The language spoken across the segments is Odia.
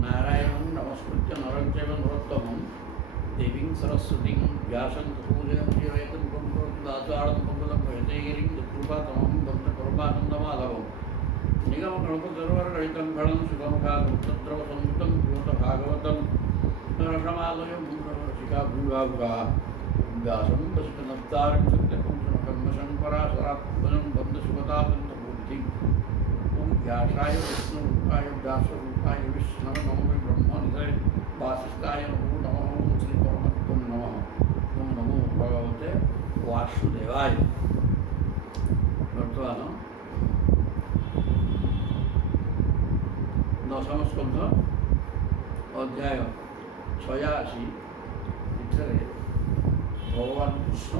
नारायणं नमस्कृत्य नरं चैव नरोत्तमं देवीं सरस्वतीं व्यासं पूजयं जीवयतं दासाळं कुण्डलं भजतेगिरिं यत्कृपातमं भक्तकरुणानन्दमाधवं निगमकल्पतरुवरगणितं फलं सुगमखागं तत्रवसंयुतं भागवतं नरसमालयं शिखाभूभावुगा व्यासं वसिष्ठनप्तारं सत्यपुंसकर्मशङ्करासरात्मजं बन्धसुगतातन्तबुद्धिं व्यासाय विष्णुरूपाय व्यासरूपाय विष्णवे नमो ब्रह्मनिधये वासिष्ठाय नमो नमः श्रीपरमात्मने नमः ओं नमो भगवते वासुदेवाय। ବର୍ତ୍ତମାନ ଦଶମ ସ୍କନ୍ଧ ଅଧ୍ୟାୟ 86 ଏଠାରେ ଭଗବାନ କୃଷ୍ଣ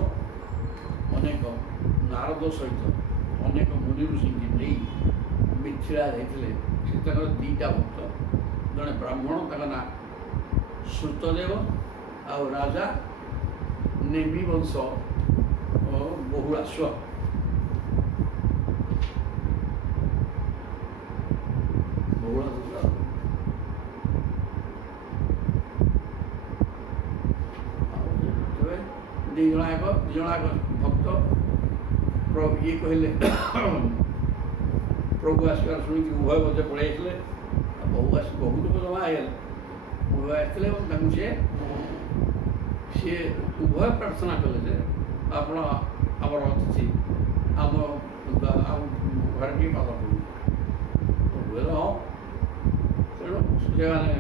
ଅନେକ ନାରଦ ସହିତ ଅନେକ ମୁନି ଋଷିଙ୍କୁ ନେଇ ମିଥିଳା ଯାଇଥିଲେ। ସେ ତାଙ୍କର ଦୁଇଟା ଭକ୍ତ, ଜଣେ ବ୍ରାହ୍ମଣ ତାଙ୍କ ନାଁ ଶ୍ରୁତଦେବ ଆଉ ରାଜା ନେମି ବଂଶ ବହୁଳାଶ୍ୱ। ଦୁଇ ଜଣ ଭକ୍ତ ଇଏ କହିଲେ ପ୍ରଭୁ ଆସିବାର ଶୁଣିକି ଉଭୟ ମଧ୍ୟ ପଳେଇ ଆସିଲେ। ବହୁ ଲୋକ ଜମା ହେଇଗଲେ, ଉଭୟ ଆସିଥିଲେ ଏବଂ ତାଙ୍କୁ ସିଏ ଉଭୟ ପ୍ରାର୍ଥନା କଲେ ଯେ ଆପଣ ଆମର ଅତିଥି ଆମ ଘରେ ଟିକେ ପାଦ ପଡ଼ୁ। ପ୍ରଭୁ ହେଲେ ହଁ। ତେଣୁ ସେମାନେ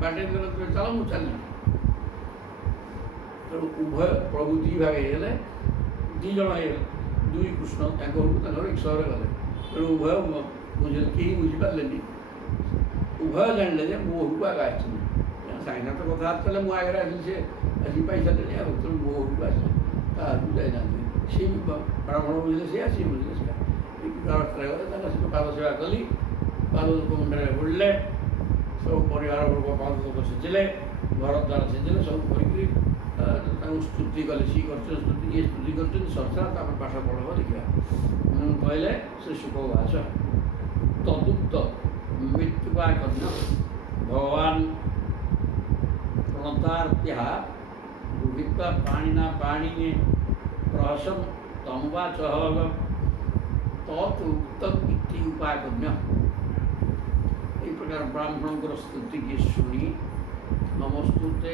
ବାଟେଇ ଦେଲେ, ଚାଲ ମୁଁ ଚାଲିଲି। ତେଣୁ ଉଭୟ ପ୍ରଭୁ ଦୁଇ ଭାଗ ହେଇଗଲେ, ଦୁଇ ଜଣ ହେଇଗଲେ। ଦୁଇ କୃଷ୍ଣ ତାଙ୍କ ଘରକୁ ତାଙ୍କର ରିକ୍ସାରେ ଗଲେ। ତେଣୁ ଉଭୟ ବୁଝିଲେ, କେହି ବୁଝିପାରିଲେନି। ଉଭୟ ଜାଣିଲେ ଯେ ମୋ ଘରକୁ ଆଗ ଆସିଛନ୍ତି। ସାଙ୍ଗେ ତ କଥାବାର୍ତ୍ତା ହେଲେ ମୁଁ ଆଗରେ ଆସିଲି, ସେ ଆସିକି ପାଇସାରିଲେଣି। ଆଉ ତେଣୁ ମୋ ଘରକୁ ଆସିଲେ, ତା ଘରକୁ ଯାଇନାହାନ୍ତି। ସିଏ ବି ବ୍ରାହ୍ମଣ ବୁଝିଲେ ସେଇଆ, ସିଏ ବୁଝିଲେ ସେଇଆ। ରାସ୍ତାରେ ଗଲେ, ତାଙ୍କ ସହିତ ପାଦ ସେବା କଲି, ପାଦ ଲୋକ ମୁଣ୍ଡରେ ବୁଲିଲେ, ସବୁ ପରିବାର ବର୍ଗ ପାଦ ଲୋକ ସିଝିଲେ, ଘର ଦ୍ୱାର ସିଝିଲେ, ସବୁ କରିକି ତାଙ୍କୁ ସ୍ତୁତି କଲେ। ସିଏ କରିଛନ୍ତି ସ୍ତୁତି, ଇଏ ସ୍ତୁତି କରିଛନ୍ତି ସଂସାର। ତାପରେ ପାଠ ପଢ଼ବ ଦେଖିବା। କହିଲେ ସେ ସୁଖବାସ ତଦୁକ୍ତ ମୃତ୍ୟୁବା କନ୍ୟ ଭଗବାନ ପ୍ରଣତାର୍ତ୍ୟା ଗୃହୀତ୍ୱା ପାଣିନା ପାଣିନେ ପ୍ରହସନ୍ ତମୁବାଚ ତତ୍ ଉକ୍ତମ୍ ଇତି ଉପାକନ୍ୟ। এই প্রকার ব্রাহ্মণଙ୍କର ସ୍ତୁତିକି ଶୁଣି ନମସ୍ତୁତେ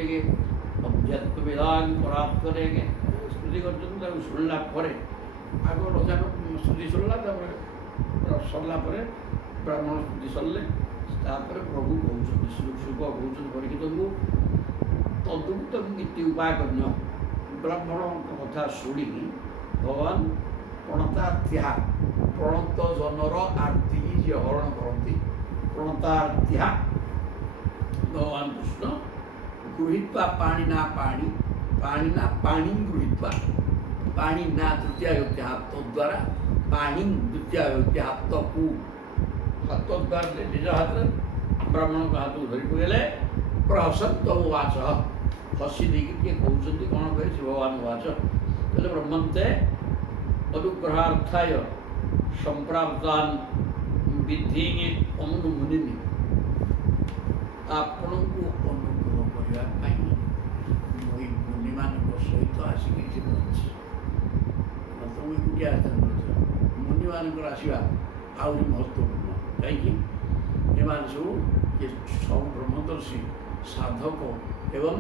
ଅଧ୍ୟାତ୍ମ ବେଦାନ ପରାତ୍ପରେ ସ୍ତୁତି କରିଛନ୍ତି। ତାକୁ ଶୁଣିଲା ପରେ ଆଗ ରଜାଙ୍କ ସ୍ତୁତି ଶୁଣିଲା, ତାପରେ ସରିଲା ପରେ ବ୍ରାହ୍ମଣ ସ୍ତୁତି ସରିଲେ। ତାପରେ ପ୍ରଭୁ କହୁଛନ୍ତି, ଶୁକ କହୁଛନ୍ତି ପରୀକ୍ଷିତଙ୍କୁ ତଦୁକ୍ତ ନୀତି ଉପାକନ୍ୟ। ବ୍ରାହ୍ମଣଙ୍କ କଥା ଶୁଣିକି ଭଗବାନ ପ୍ରଣତାର୍ତ୍ୟା, ପ୍ରଣତ ଜନର ଆର୍ତ୍ତି ଯିଏ ହରଣ କରନ୍ତି, ପ୍ରଣତାର୍ତ୍ୟା ଭଗବାନ କୃଷ୍ଣ ଗୃହୀତ୍ୱା ପାଣି ନା ପାଣି, ପାଣି ନା ପାଣି ଗୃହୀତ୍ୱା, ପାଣି ନା ତୃତୀୟ ବ୍ୟକ୍ତି ହାତ ଦ୍ୱାରା, ପାଣି ଦ୍ୱିତୀୟ ବ୍ୟକ୍ତି ହାତକୁ, ହାତ ଦ୍ୱାରା ନିଜ ହାତରେ ବ୍ରାହ୍ମଣଙ୍କ ହାତକୁ ଧରି ପକେଇଲେ। ପ୍ରହସନ୍ତ ଉବାଚ, ହସି ଦେଇକି ଟିକେ କହୁଛନ୍ତି କ'ଣ କହି ଶ୍ରୀ ଭଗବାନ ଉବାଚ କହିଲେ, ବ୍ରହ୍ମନ୍ତେ ଅନୁଗ୍ରହାର୍ଥାୟ ସମ୍ପ୍ରାପ୍ତାନ୍ ବିଧି ଅନୁମୁନିନି। ଆପଣଙ୍କୁ ଅନୁଗ୍ରହ କରିବା ପାଇଁ ମୁଁ ଏଇ ମୁନିମାନଙ୍କ ସହିତ ଆସିକି ଏଠି ବସିଛି। ମୁଁ ଏକୁଟିଆ ଆସିଥାନ୍ତି, ମୁନିମାନଙ୍କର ଆସିବା ଆହୁରି ମହତ୍ତ୍ୱପୂର୍ଣ୍ଣ। କାହିଁକି? ଏମାନେ ସବୁ ବ୍ରହ୍ମଦର୍ଶୀ ସାଧକ ଏବଂ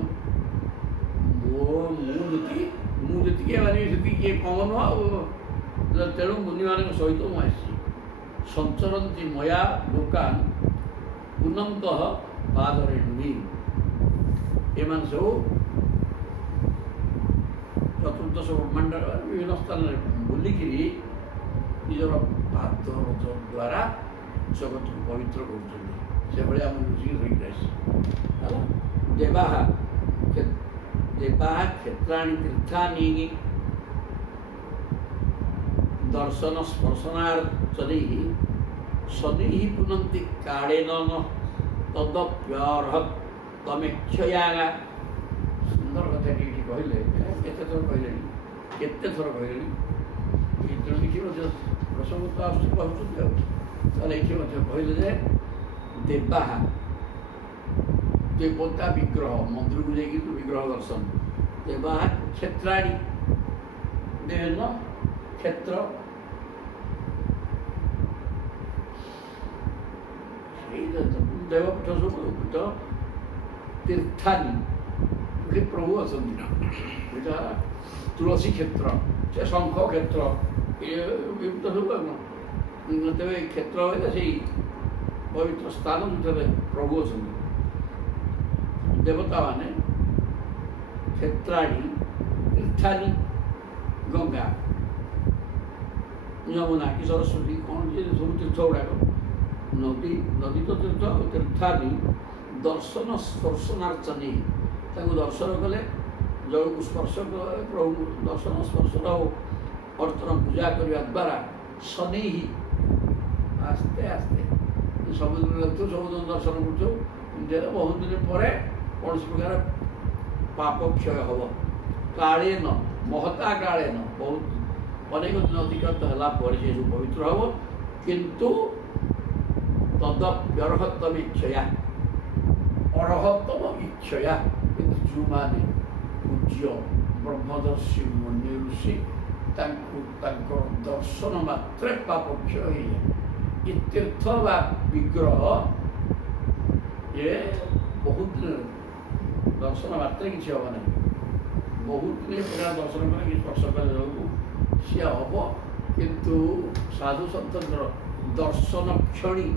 ମୁଁ ଯେତିକି ଏମାନେ ସେତିକି କିଏ କମ ନୁହଁ। ଆଉ ତେଣୁ ମୁନିମାନଙ୍କ ସହିତ ମୁଁ ଆସିଛି। ସଞ୍ଚରନ୍ତି ମୟା ଲୋକାନ୍ ପୁନନ୍ତଃ ପାଦରେ ନୁହେଁ। ଏମାନେ ସବୁ ଚତୁର୍ଦ୍ଦଶ ବ୍ରହ୍ମାଣ୍ଡର ବିଭିନ୍ନ ସ୍ଥାନରେ ବୁଲିକିରି ନିଜର ପାଦ ଦ୍ୱାରା ଜଗତକୁ ପବିତ୍ର କରୁଛନ୍ତି। ସେଭଳି ଆମ ଋଷିକି ଧରିକି ଆସିଛି। ହେଲା, ଦେବାହା କ୍ଷେତ୍ରାଣୀ ତୀର୍ଥାନି ଦର୍ଶନ ସ୍ପର୍ଶନାର୍ଚ୍ଚନୈଃ ସଦୈଃ ପୁନନ୍ତି କାଳେନ ତଦପ୍ୟର୍ହତ୍ ତମେକ୍ଷୟାଗା। ସୁନ୍ଦର କଥାଟି ଏଠି କହିଲେ। କେତେ ଥର କହିଲେଣି, ତେଣୁ ଏଠି ମଧ୍ୟ ପ୍ରସଙ୍ଗ ତ ଆସୁଛି, କହୁଛନ୍ତି। ଆଉ ତାହେଲେ ଏଠି ମଧ୍ୟ କହିଲେ ଯେ ଦେବାହା ଦେବତା ବିଗ୍ରହ ମନ୍ଦିରକୁ ଯାଇକି ବିଗ୍ରହ ଦର୍ଶନ ଦେବା କ୍ଷେତ୍ରାଣୀ ବିଭିନ୍ନ କ୍ଷେତ୍ର ସେଇ ଦେବପୀଠ ସବୁ ପୀଠ ତୀର୍ଥାନୀ ଏଠି ପ୍ରଭୁ ଅଛନ୍ତି ଏଇଟା ତୁଳସୀ କ୍ଷେତ୍ର ସେ ଶଙ୍ଖ କ୍ଷେତ୍ର ଏମିତି ସବୁ ତେବେ କ୍ଷେତ୍ର ହେଲେ ସେଇ ପବିତ୍ର ସ୍ଥାନ ଯେଉଁଠାରେ ପ୍ରଭୁ ଅଛନ୍ତି ଦେବତାମାନେ କ୍ଷେତ୍ରାଣୀ ତୀର୍ଥାନୀ ଗଙ୍ଗା ଯମୁନା କି ସରସ୍ୱତୀ କ'ଣ ଯେ ସବୁ ତୀର୍ଥ ଗୁଡ଼ାକ ନଦୀ ନଦୀ ତ ତୀର୍ଥ ତୀର୍ଥାନୀ ଦର୍ଶନ ସ୍ପର୍ଶନାର୍ଚ୍ଚନୀ ତାଙ୍କୁ ଦର୍ଶନ କଲେ ଜଳକୁ ସ୍ପର୍ଶ କଲେ ପ୍ରଭୁ ଦର୍ଶନ ସ୍ପର୍ଶନ ଓ ଅର୍ଚ୍ଚନ ପୂଜା କରିବା ଦ୍ୱାରା ଶନି ଆସ୍ତେ ଆସ୍ତେ ସମୁଦ୍ର ଯାଉଥିବ ସମୁଦ୍ର ଦର୍ଶନ କରୁଥିବ ଏମିତିରେ ବହୁତ ଦିନ ପରେ କୌଣସି ପ୍ରକାର ପାପ କ୍ଷୟ ହେବ କାଳେନ ମହତା କାଳେନ ବହୁତ ଅନେକ ଦିନ ଅତିକ୍ରାନ୍ତ ହେଲା ପରେ ସେ ସବୁ ପବିତ୍ର ହେବ କିନ୍ତୁ ତଦପ୍ୟର୍ହତମ ଇଚ୍ଛୟା ଅର୍ହତମ ଇଚ୍ଛୟା କିନ୍ତୁ ଯେଉଁମାନେ ପୂଜ୍ୟ ବ୍ରହ୍ମଦର୍ଶୀ ମୁନି ଋଷି ତାଙ୍କୁ ତାଙ୍କର ଦର୍ଶନ ମାତ୍ରେ ପାପ କ୍ଷୟ ହେଇଯାଏ ଏ ତୀର୍ଥ ବା ବିଗ୍ରହ ଏ ବହୁତ ଦିନ ଦର୍ଶନ ମାତ୍ରେ କିଛି ହେବ ନାହିଁ ବହୁତ ଦିନ ପ୍ରକାର ଦର୍ଶନ କଲେ କିଛି ସ୍ପର୍ଶ କଲେ ଜଳକୁ ସିଏ ହେବ କିନ୍ତୁ ସାଧୁ ସନ୍ତଙ୍କର ଦର୍ଶନ କ୍ଷଣି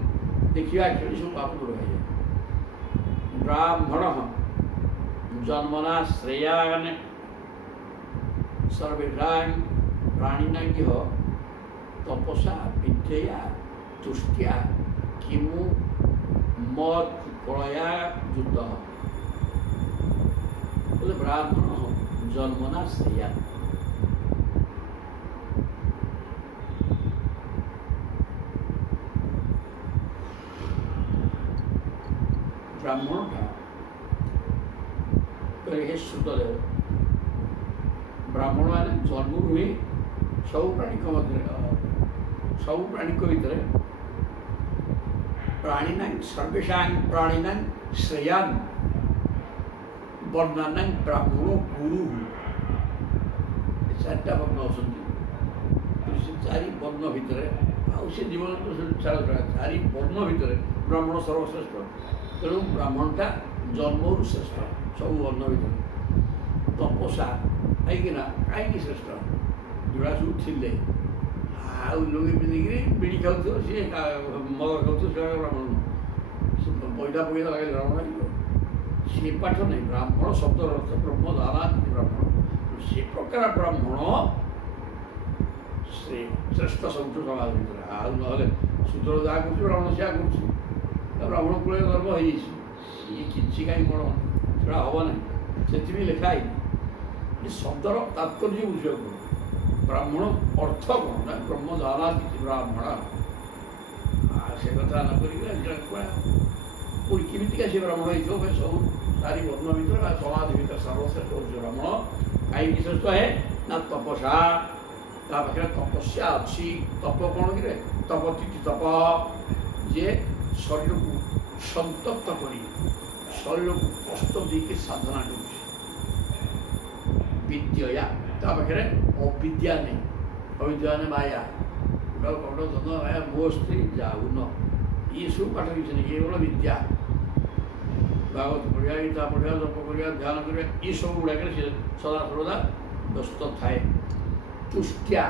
ଦେଖିବା କ୍ଷଣି ସବୁ ପାପ ଦୂର ହେଇଯାଏ ବ୍ରାହ୍ମଣ ଜନ୍ମନା ଶ୍ରେୟାନ୍ ସର୍ବେଷାଂ ପ୍ରାଣିନାଜ୍ଞ ତପସା ବିଦ୍ୟୟା ତୁଷ୍ଟ୍ୟା କିମୁ ମତ୍ କଳୟା ଯୁତ ବୋଲେ ବ୍ରାହ୍ମଣ ଜନ୍ମନା ଶ୍ରେୟା ବ୍ରାହ୍ମଣଟା हे श्रुतदेव ब्राह्मण मैंने जन्म हुए सब प्राणी सब प्राणी भितर प्राणीना सर्वेशा प्राणीना श्रेयान वर्णना ब्राह्मण गुरु चार्टा वर्ण अच्छा चारि वर्ण भितर आउ से जीवन चारि वर्ण भितर ब्राह्मण सर्वश्रेष्ठ तेणु ब्राह्मणटा जन्म श्रेष्ठ सब वर्ण भितर तपसा कहीं श्रेष्ठ जोड़ा सब थे आगे बिड़ी खाऊ सी मद खाऊ से ब्राह्मण पैदा पैदा लगे ब्राह्मण सी पाठ नहीं ब्राह्मण शब्द अर्थ ब्रह्म दाना ब्राह्मण से प्रकार ब्राह्मण श्रेष्ठ सब समाज भितर आउ ना सूत्र जहाँ कर ब्राह्मण से ब्राह्मण कूल धर्म हो सी कि कहीं कौन सेटा हम ना से लिखाई शब्दर तात्पर्य बुझे ब्राह्मण अर्थ कौन ना ब्रह्म जाना ब्राह्मण से कथा न कर केमिका से ब्राह्मण हो सब सारी वर्ण भर समाज भर सर्वश्रेष्ठ हो ब्राह्मण कहीं श्रेष्ठ है ना तपसा पाखे तपस्या अच्छी तप कौन कि तपतिथि तप जे शरीर को संतप्त कर शरीर को कष्ट देके साधना कर विद्या पाखे अविद्या नहीं अविद्या ने माया कपड़ धन माया मोह स्त्री जाऊन ये सब पाठ किसी नहीं केवल विद्या भागवत पढ़ा गीता पढ़ा जप करवा ध्यान करवा ये सब गुड़ाक सदा सर्वदा व्यस्त थाए तुष्टिया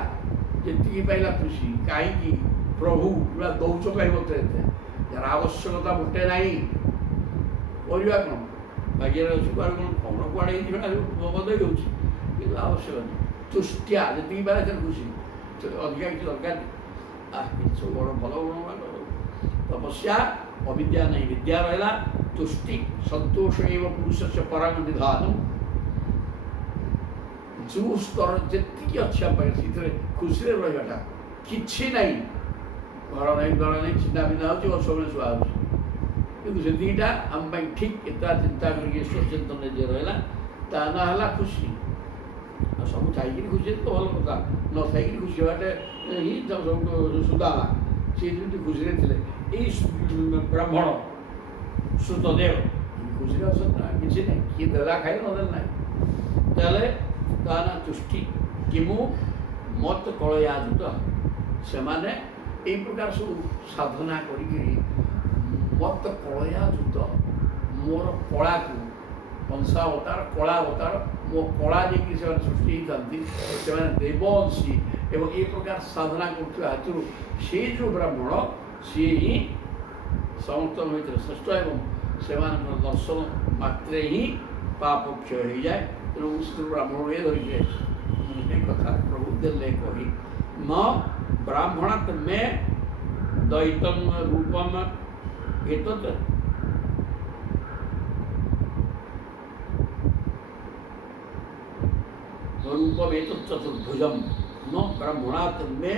जी पाइला खुशी कहीं प्रभु पूरा दौच कहीं मत यार आवश्यकता मोटे ना करवा कौन भाग्य कौन कौन कड़े बदल हो आवश्यक नहीं तुष्टिया जी पाइला खुशी अधिका किसी दरकार सब बड़ भल गुण तपस्या अविद्या नहीं विद्या रहा तुष्टि संतोष एवं पुरुष से परम निधान जो स्तर जी अच्छा पाए खुशी रहा कि नहीं घर नहीं दल नहीं चिंता पिंधा हो सब शुआ कि आम ठीक एता चिंता करके स्वचिंतन जी रहा ताना खुशी सब थी खुशी तो भल कथा न थी खुशी बाटे ही सब सुदामा सी खुशी थे ब्राह्मण श्रुतदेव ଖୁସିରେ ଅଛନ୍ତି ନା କିଛି ନାହିଁ, କିଏ ଦେଲା ଖାଇ ନଦେଲେ ନାହିଁ। ତାହେଲେ ତା ନା ତୁଷ୍ଟି କିମୁ ମତ କଳୟାଜୁତ, ସେମାନେ এই প্রকার সব সাধনা করিকি মত কଳୟାଜୁତ, ମୋର କଳାକୁ କଂସାବତାର କଳା ଅବତାର, ମୋ କଳା ଦେଇକି ସେମାନେ ସୃଷ୍ଟି ହେଇଥାନ୍ତି, ସେମାନେ ଦେବଂଶୀ ଏବଂ ଏ ପ୍ରକାର ସାଧନା କରୁଥିବା ହେତୁରୁ ସେଇ ଯେଉଁ ବ୍ରାହ୍ମଣ ସିଏ ହିଁ ସମସ୍ତଙ୍କ ଭିତରେ ଶ୍ରେଷ୍ଠ ଏବଂ ସେମାନଙ୍କର ଦର୍ଶନ ମାତ୍ରେ ହିଁ ପାପ କ୍ଷୟ ହେଇଯାଏ। ତେଣୁ ଶ୍ରୀ ବ୍ରାହ୍ମଣ ଏ ଧରିକି ଏ କଥା ପ୍ରଭୁ ଦେଲେ କହି ନ ବ୍ରାହ୍ମଣାତ୍ ମେ ଦୈତମ୍ ରୂପମ୍ ଏତତ୍ रूपम एतत् चतुर्भुजम् न ब्रह्मणात् मे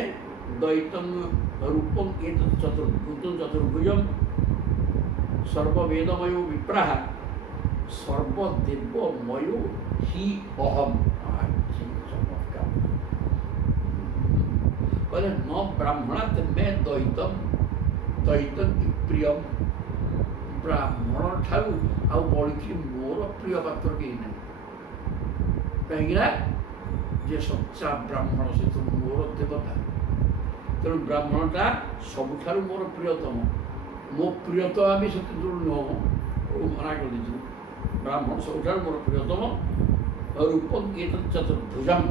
द्वैतं रूपम एतत् चतुर्भुजम् सर्ववेदमयो विप्रः सर्वदेवमयो हि अहम्। कहले न ब्राह्मणात् मे द्वैतं प्रियम, ब्राह्मण ठारू आउ बड़ी मोर प्रिय पात्र कहीं नहीं, कहीं जे सच्चा ब्राह्मण से तो मोर देवता, तेणु ब्राह्मणटा सबुठारू मोर प्रियतम, मो प्रियतमा भी से नुह मना कर दी, ब्राह्मण सबुठारू मोर प्रियतम रूपम एतत् चतुर्भुजम्,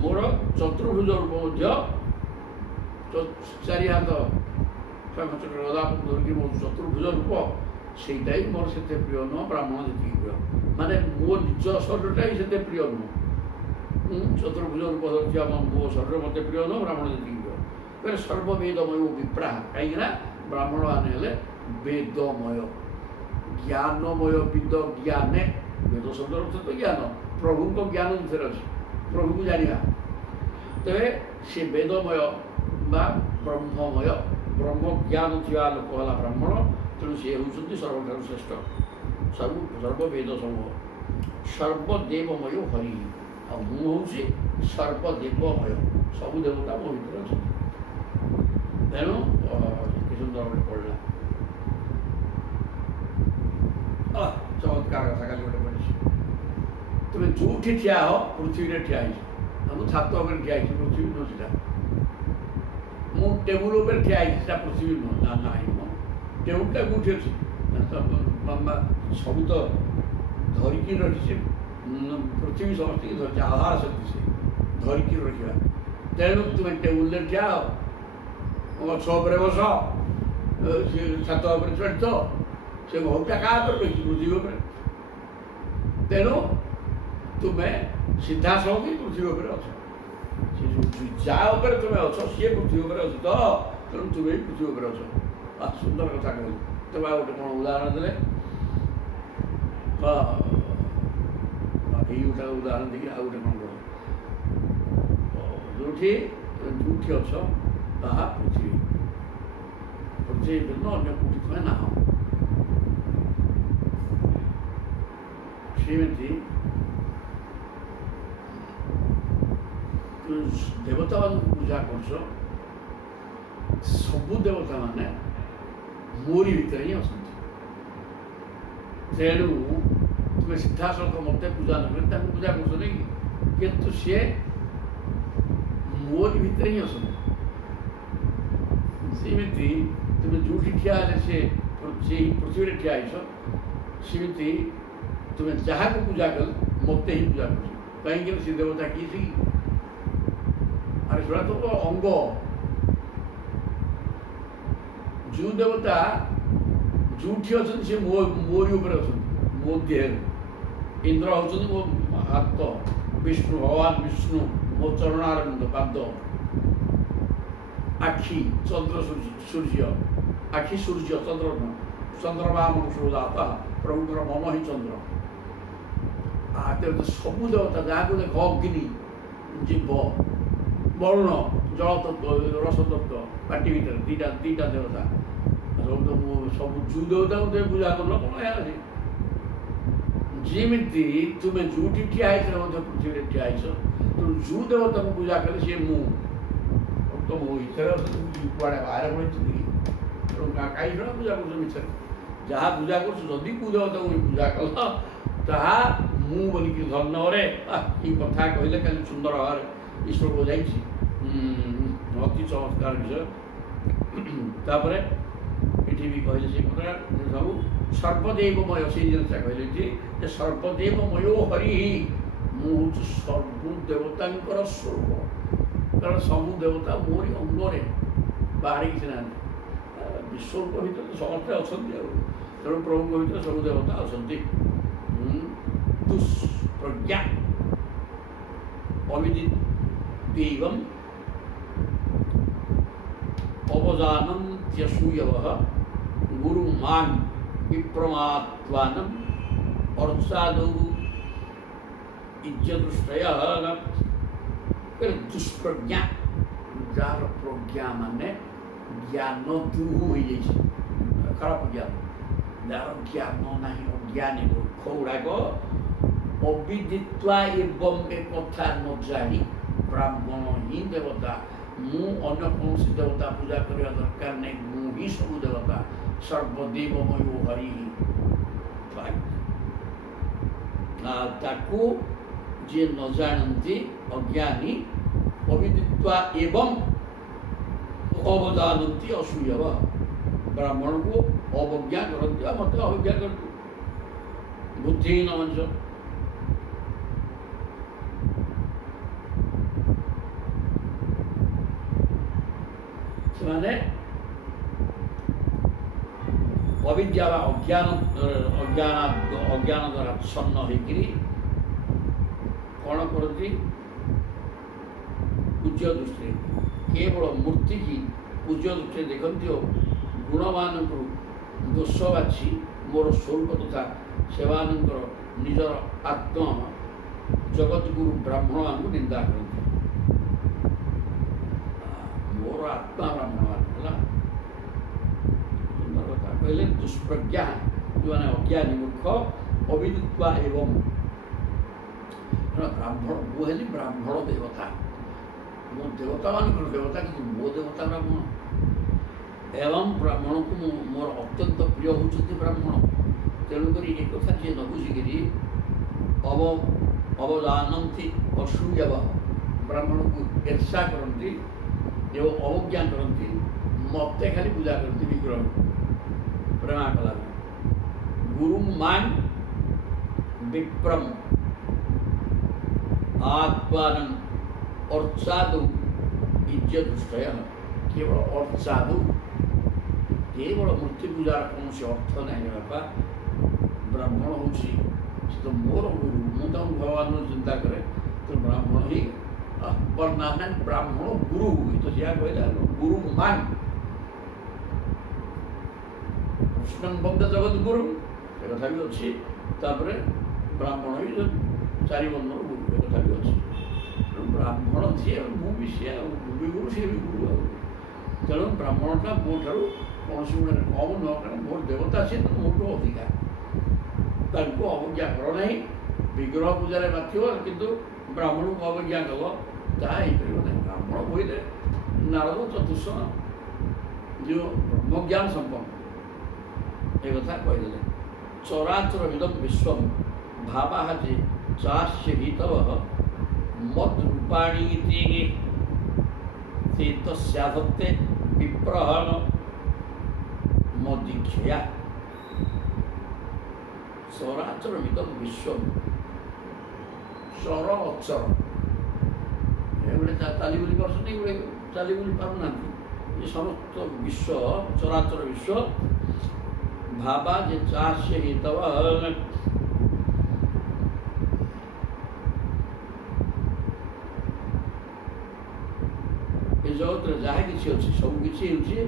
मोर चतुर्भुज रूप चारि हाथ गदा धरिकी मोर चतुर्भुज रूप সেইটা মোর সেতে প্রিয় নহ, ব্রাহ্মণ যেতে প্রিয়, মানে মো নিজ শরীরটাই সেতে প্রিয় নহ, চতুর্ভুজ রূপ ধরছি আমার মো শরীর মতো প্রিয় নহ, ব্রাহ্মণ যেতে প্রিয়। মানে সর্ববেদময় বিপ্রাহ, কাହିଁକି ନା ବ୍ରାହ୍ମଣ ମାନେ ହେଲେ ବେଦମୟ, ଜ୍ଞାନମୟ, ବିଦ ଜ୍ଞାନେ, ବେଦ ଶବ୍ଦର ଅର୍ଥ ତ ଜ୍ଞାନ, ପ୍ରଭୁଙ୍କ ଜ୍ଞାନ ଭିତରେ ଅଛି, ପ୍ରଭୁକୁ ଜାଣିବା। ତେବେ ସେ ବେଦମୟ ବା ବ୍ରହ୍ମମୟ, ବ୍ରହ୍ମ ଜ୍ଞାନ ଥିବା ଲୋକ ହେଲା ବ୍ରାହ୍ମଣ। ତେଣୁ ସେ ହେଉଛନ୍ତି ସର୍ବଠାରୁ ଶ୍ରେଷ୍ଠ, ସର୍ବବେଦ ସମୂହ, ସର୍ବଦେବମୟ ହରି, ଆଉ ମୁଁ ହେଉଛି ସର୍ବଦେବମୟ, ସବୁ ଦେବତା ମୋ ଭିତରେ ଅଛନ୍ତି। ତେଣୁ କି ସୁନ୍ଦର ଗୋଟେ ପଡ଼ିଲା ଚମତ୍କାର କଥା କାଲି ଗୋଟେ ପଡ଼ିଛି। ତୁମେ ଯେଉଁଠି ଠିଆ ହ ପୃଥିବୀରେ ଠିଆ ହେଇଛି, ମୁଁ ଛାତ ଉପରେ ଠିଆ ହେଇଛି, ପୃଥିବୀ ନୁହଁ ସେଟା, ମୁଁ ଟେବୁଲ ଉପରେ ଠିଆ ହେଇଛି, ସେଟା ପୃଥିବୀ ନୁହଁ, ନା ନାହିଁ ମ टेबुलटा कौटी अच्छे सब तो धरिकी रखी पृथ्वी समस्त धरती आधार शक्ति से धरिकी रखा, तेणु तुम टेबुल ठिया गछ बस छात चढ़ से घरटा क्या रखी पृथ्वी उपर, तेणु तुम्हें सीधा सह भी पृथ्वी उपर अछ, जहाँ तुम्हें अछ सी पृथ्वी उपर अच्छे तो तेणु तुम्हें पृथ्वी उपर अछ। सुंदर कथा कहली। तो गोटे कौन उदाहरण देले, यही गोटे उदाहरण देखिए आ गोटे कौन कह जो अछ ताहा पृथ्वी, पृथ्वी भिन्न अन्य कोटी तुम्हें ना सेमती देवता मान पूजा कर सबु देवता माने मोरी भितर ही असंति, तेणु तुम्हें सीधासख मत पूजा न कर पूजा कर किंतु सी मोरी भितर ही असंति, सेमती तुम्हें जो ठिया से पृथ्वी ठिया सेमती तुम्हें जहाँ को पूजा कल मत ही पूजा कर, कहीं सी देवता किए सी अरे थोड़ा तो अंग, जो देवता जोठी अच्छा सी मोरी उपर अच्छा मो देह, इंद्र होती मो हाथ, विष्णु भगवान विष्णु मो चरणारविंद पाद, आखि चंद्र सूर्य, आखि सूर्य चंद्रमा मनुष्यदाता प्रभुकर मन ही चंद्र, सबू देवता जहाँ को देख अग्नि जीव वरुण जल तत्व रस तत्व पाटी भर दीटा देवता सब जू देवता को पूजा कर जमी तुम्हें जो ठिया पृथ्वी ठिया तो जू देवता को पूजा कले सी मुझे तो मो भर कड़े बाहर पड़े କାହିଁ ଶୁଣା ପୂଜା କରୁଛ ମିଛରେ, ଯାହା ପୂଜା କରୁଛ ଯଦି କେଉଁ ଦେବତାକୁ ପୂଜା କଲ ତାହା ମୁଁ ବୋଲିକି ଧନ୍ୟରେ କି କଥା କହିଲେ କାଲି ସୁନ୍ଦର ଭାବରେ ଈଶ୍ୱରକୁ ଯାଇଛି, ଅତି ଚମତ୍କାର ବିଷୟ। ତାପରେ ଏଠି ବି କହିଲେ ସେ କଥା ସବୁ ସର୍ବଦେବମୟ, ସେଇ ଜିନିଷଟା କହିଲେ ଏଠି ଯେ ସର୍ବଦେବମୟ ହରି, ମୁଁ ହେଉଛି ସବୁ ଦେବତାଙ୍କର ସ୍ୱରୂପ, କାରଣ ସବୁ ଦେବତା ମୋରି ଅଙ୍ଗରେ, ବାହାରେ କିଛି ନାହାନ୍ତି। ବିଶ୍ୱରୂପ ଭିତରେ ସମସ୍ତେ ଅଛନ୍ତି ଆଉ, ତେଣୁ ପ୍ରଭୁଙ୍କ ଭିତରେ ସବୁ ଦେବତା ଅଛନ୍ତି। ଦୁଷ୍ପ୍ରଜ୍ଞା ଅବିଦିତ୍ୱୈବଂ ଅବଜାନନ୍ତ୍ୟସୂୟବଃ ଗୁରୁମାନ୍ ବିପ୍ରମାତ୍ୱାନମ୍ ଅର୍ଚାଦୌ ଇଜ୍ଜଦୃଷ୍ଟୟଃ। ଦୁଷ୍ପ୍ରଜ୍ଞା, ଯାହାର ପ୍ରଜ୍ଞା ମାନେ ଜ୍ଞାନ ଦୁଃ ହୋଇଯାଇଛି, ଖରାପ ଜ୍ଞାନ, ଯାହାର ଜ୍ଞାନ ନାହିଁ, ଅଜ୍ଞାନୀ ମୂର୍ଖ ଗୁଡ଼ାକ ଅବିଦିତ୍ୱା ଏବଂ ଏ କଥା ନ ଜାଣି ବ୍ରାହ୍ମଣ ହିଁ ଦେବତା, ମୁଁ ଅନ୍ୟ କୌଣସି ଦେବତା ପୂଜା କରିବା ଦରକାର ନାହିଁ, ମୁଁ ହିଁ ସବୁ ଦେବତା, ସର୍ବଦେବମୟ ହରି। ତାକୁ ଯିଏ ନ ଜାଣନ୍ତି ଅଜ୍ଞାନୀ, ଅବିଦିତ୍ୱା ଏବଂ ଅବଜାନନ୍ତି ଅସୂୟବ, ବ୍ରାହ୍ମଣକୁ ଅବଜ୍ଞା କରନ୍ତି ଆଉ ମୋତେ ଅବଜ୍ଞା କରନ୍ତି, ବୁଦ୍ଧିହୀନ ମଣିଷ। ସେମାନେ ଅବିଦ୍ୟା ବା ଅଜ୍ଞାନ ଦ୍ୱାରା ଆଚ୍ଛନ୍ନ ହେଇକିରି କ'ଣ କରନ୍ତି, ପୂଜ୍ୟ ଦୃଷ୍ଟିରେ କେବଳ ମୂର୍ତ୍ତିକି ପୂଜ୍ୟ ଦୃଷ୍ଟିରେ ଦେଖନ୍ତି ଓ ଗୁଣମାନଙ୍କରୁ ଦୋଷ ବାଛି ମୋର ସ୍ୱରୂପ ତଥା ସେମାନଙ୍କର ନିଜର ଆତ୍ମ ଜଗତଗୁରୁ ବ୍ରାହ୍ମଣମାନଙ୍କୁ ନିନ୍ଦା କରନ୍ତି। ମୋର ଆତ୍ମା ବ୍ରାହ୍ମଣ ହେଲା ସୁନ୍ଦର କଥା କହିଲେ। ଦୁଷ୍ପ୍ରଜ୍ଞା, ଯେଉଁମାନେ ଅଜ୍ଞାନୀ ମୂର୍ଖ, ଅବିଦିତ୍ୱା ଏବଂ ବ୍ରାହ୍ମଣ, ମୁଁ ହେଲି ବ୍ରାହ୍ମଣ ଦେବତା, ମୋ ଦେବତାମାନଙ୍କର ଦେବତା, କିନ୍ତୁ ମୋ ଦେବତା ବ୍ରାହ୍ମଣ। ଏବଂ ବ୍ରାହ୍ମଣକୁ ମୋର ଅତ୍ୟନ୍ତ ପ୍ରିୟ ହେଉଛନ୍ତି ବ୍ରାହ୍ମଣ। ତେଣୁକରି ଏ କଥା ଯିଏ ନ ବୁଝିକିରି ଅବଜାନନ୍ତି ଅସୂୟବ, ବ୍ରାହ୍ମଣକୁ ଈର୍ଷା କରନ୍ତି ଏବଂ ଅବଜ୍ଞା କରନ୍ତି, ମୋତେ ଖାଲି ପୂଜା କରନ୍ତି ବିଗ୍ରହ ପ୍ରେମା କଲା। ଗୁରୁ ମାନ୍ ବିପ୍ରମ୍ ଆତ୍ମାନଂ ଅର୍ଚାଦୌ ଇଜ୍ଜଦୃଷ୍ଟୟଃ। କେବଳ ଅର୍ଚାଦୌ, କେବଳ ମୂର୍ତ୍ତି ପୂଜାର କୌଣସି ଅର୍ଥ ନାହିଁ ବାପା। ବ୍ରାହ୍ମଣ ହେଉଛି ସେ ତ ମୋର ଗୁରୁ, ମୁଁ ତାଙ୍କୁ ଭଗବାନଙ୍କୁ ଚିନ୍ତା କରେ, ତ ବ୍ରାହ୍ମଣ ହିଁ ବର୍ଣ୍ଣାନାନ୍ ବ୍ରାହ୍ମଣ ଗୁରୁ, ତ ଯାହା କହିଲା ଗୁରୁ ମାନ କୃଷ୍ଣ ବନ୍ଦ ଜଗତ ଗୁରୁ, ଏ କଥା ବି ଅଛି। ତାପରେ ବ୍ରାହ୍ମଣ ହିଁ ଚାରି ବର୍ଣ୍ଣର ଗୁରୁ, ଏ କଥା ବି ଅଛି। ବ୍ରାହ୍ମଣ ଯିଏ, ମୁଁ ବି ସିଏ, ମୁଁ ବି ଗୁରୁ, ସିଏ ବି ଗୁରୁ ଆଉ। ତେଣୁ ବ୍ରାହ୍ମଣଟା ମୋ ଠାରୁ କୌଣସି ଗୁଣରେ କମ୍ ନୁହଁ, କାରଣ ମୋର ଦେବତା ସିଏ ତ ମୋଠୁ ଅଧିକା। ତାଙ୍କୁ ଅବଜ୍ଞା କର ନାହିଁ, ବିଗ୍ରହ ପୂଜାରେ ବାଥିବ, କିନ୍ତୁ ବ୍ରାହ୍ମଣକୁ ଅବଜ୍ଞା କଲ, ତାହା ହେଇପାରିବ ନାହିଁ। ବ୍ରାହ୍ମଣ କହିଲେ ନାରଦ ଚତୁର୍ଷ ଯେଉଁ ବ୍ରହ୍ମଜ୍ଞାନ ସମ୍ପନ୍ନ, ଏ କଥା କହିଦେଲେ। ଚରାଚର ଇଦଂ ବିଶ୍ୱଂ ଭାବାଃ ଯେ ଚାସ୍ୟ ହିତବଃ ମଦ୍ ରୂପାଣୀ ସେ ତସ୍ୟାଧତ୍ତେ ବିପ୍ରହଣ ମଦୀକ୍ଷୟା। ଚରାଚର ଇଦଂ ବିଶ୍ୱଂ, ଚର ଅଚର, ଏଗୁଡ଼େ ଚାଲି ବୁଲି ପାରୁଛନ୍ତି, ଏଗୁଡ଼େ ଚାଲି ବୁଲି ପାରୁନାହାନ୍ତି। ଏ ସମସ୍ତ ବିଶ୍ୱ, ଚରାଚର ବିଶ୍ୱ ଭାବା ଯେ ଚାସ୍ୟ ହିତବଃ, ଏ ଜଗତରେ ଯାହା କିଛି ଅଛି ସବୁ କିଛି ହେଉଛି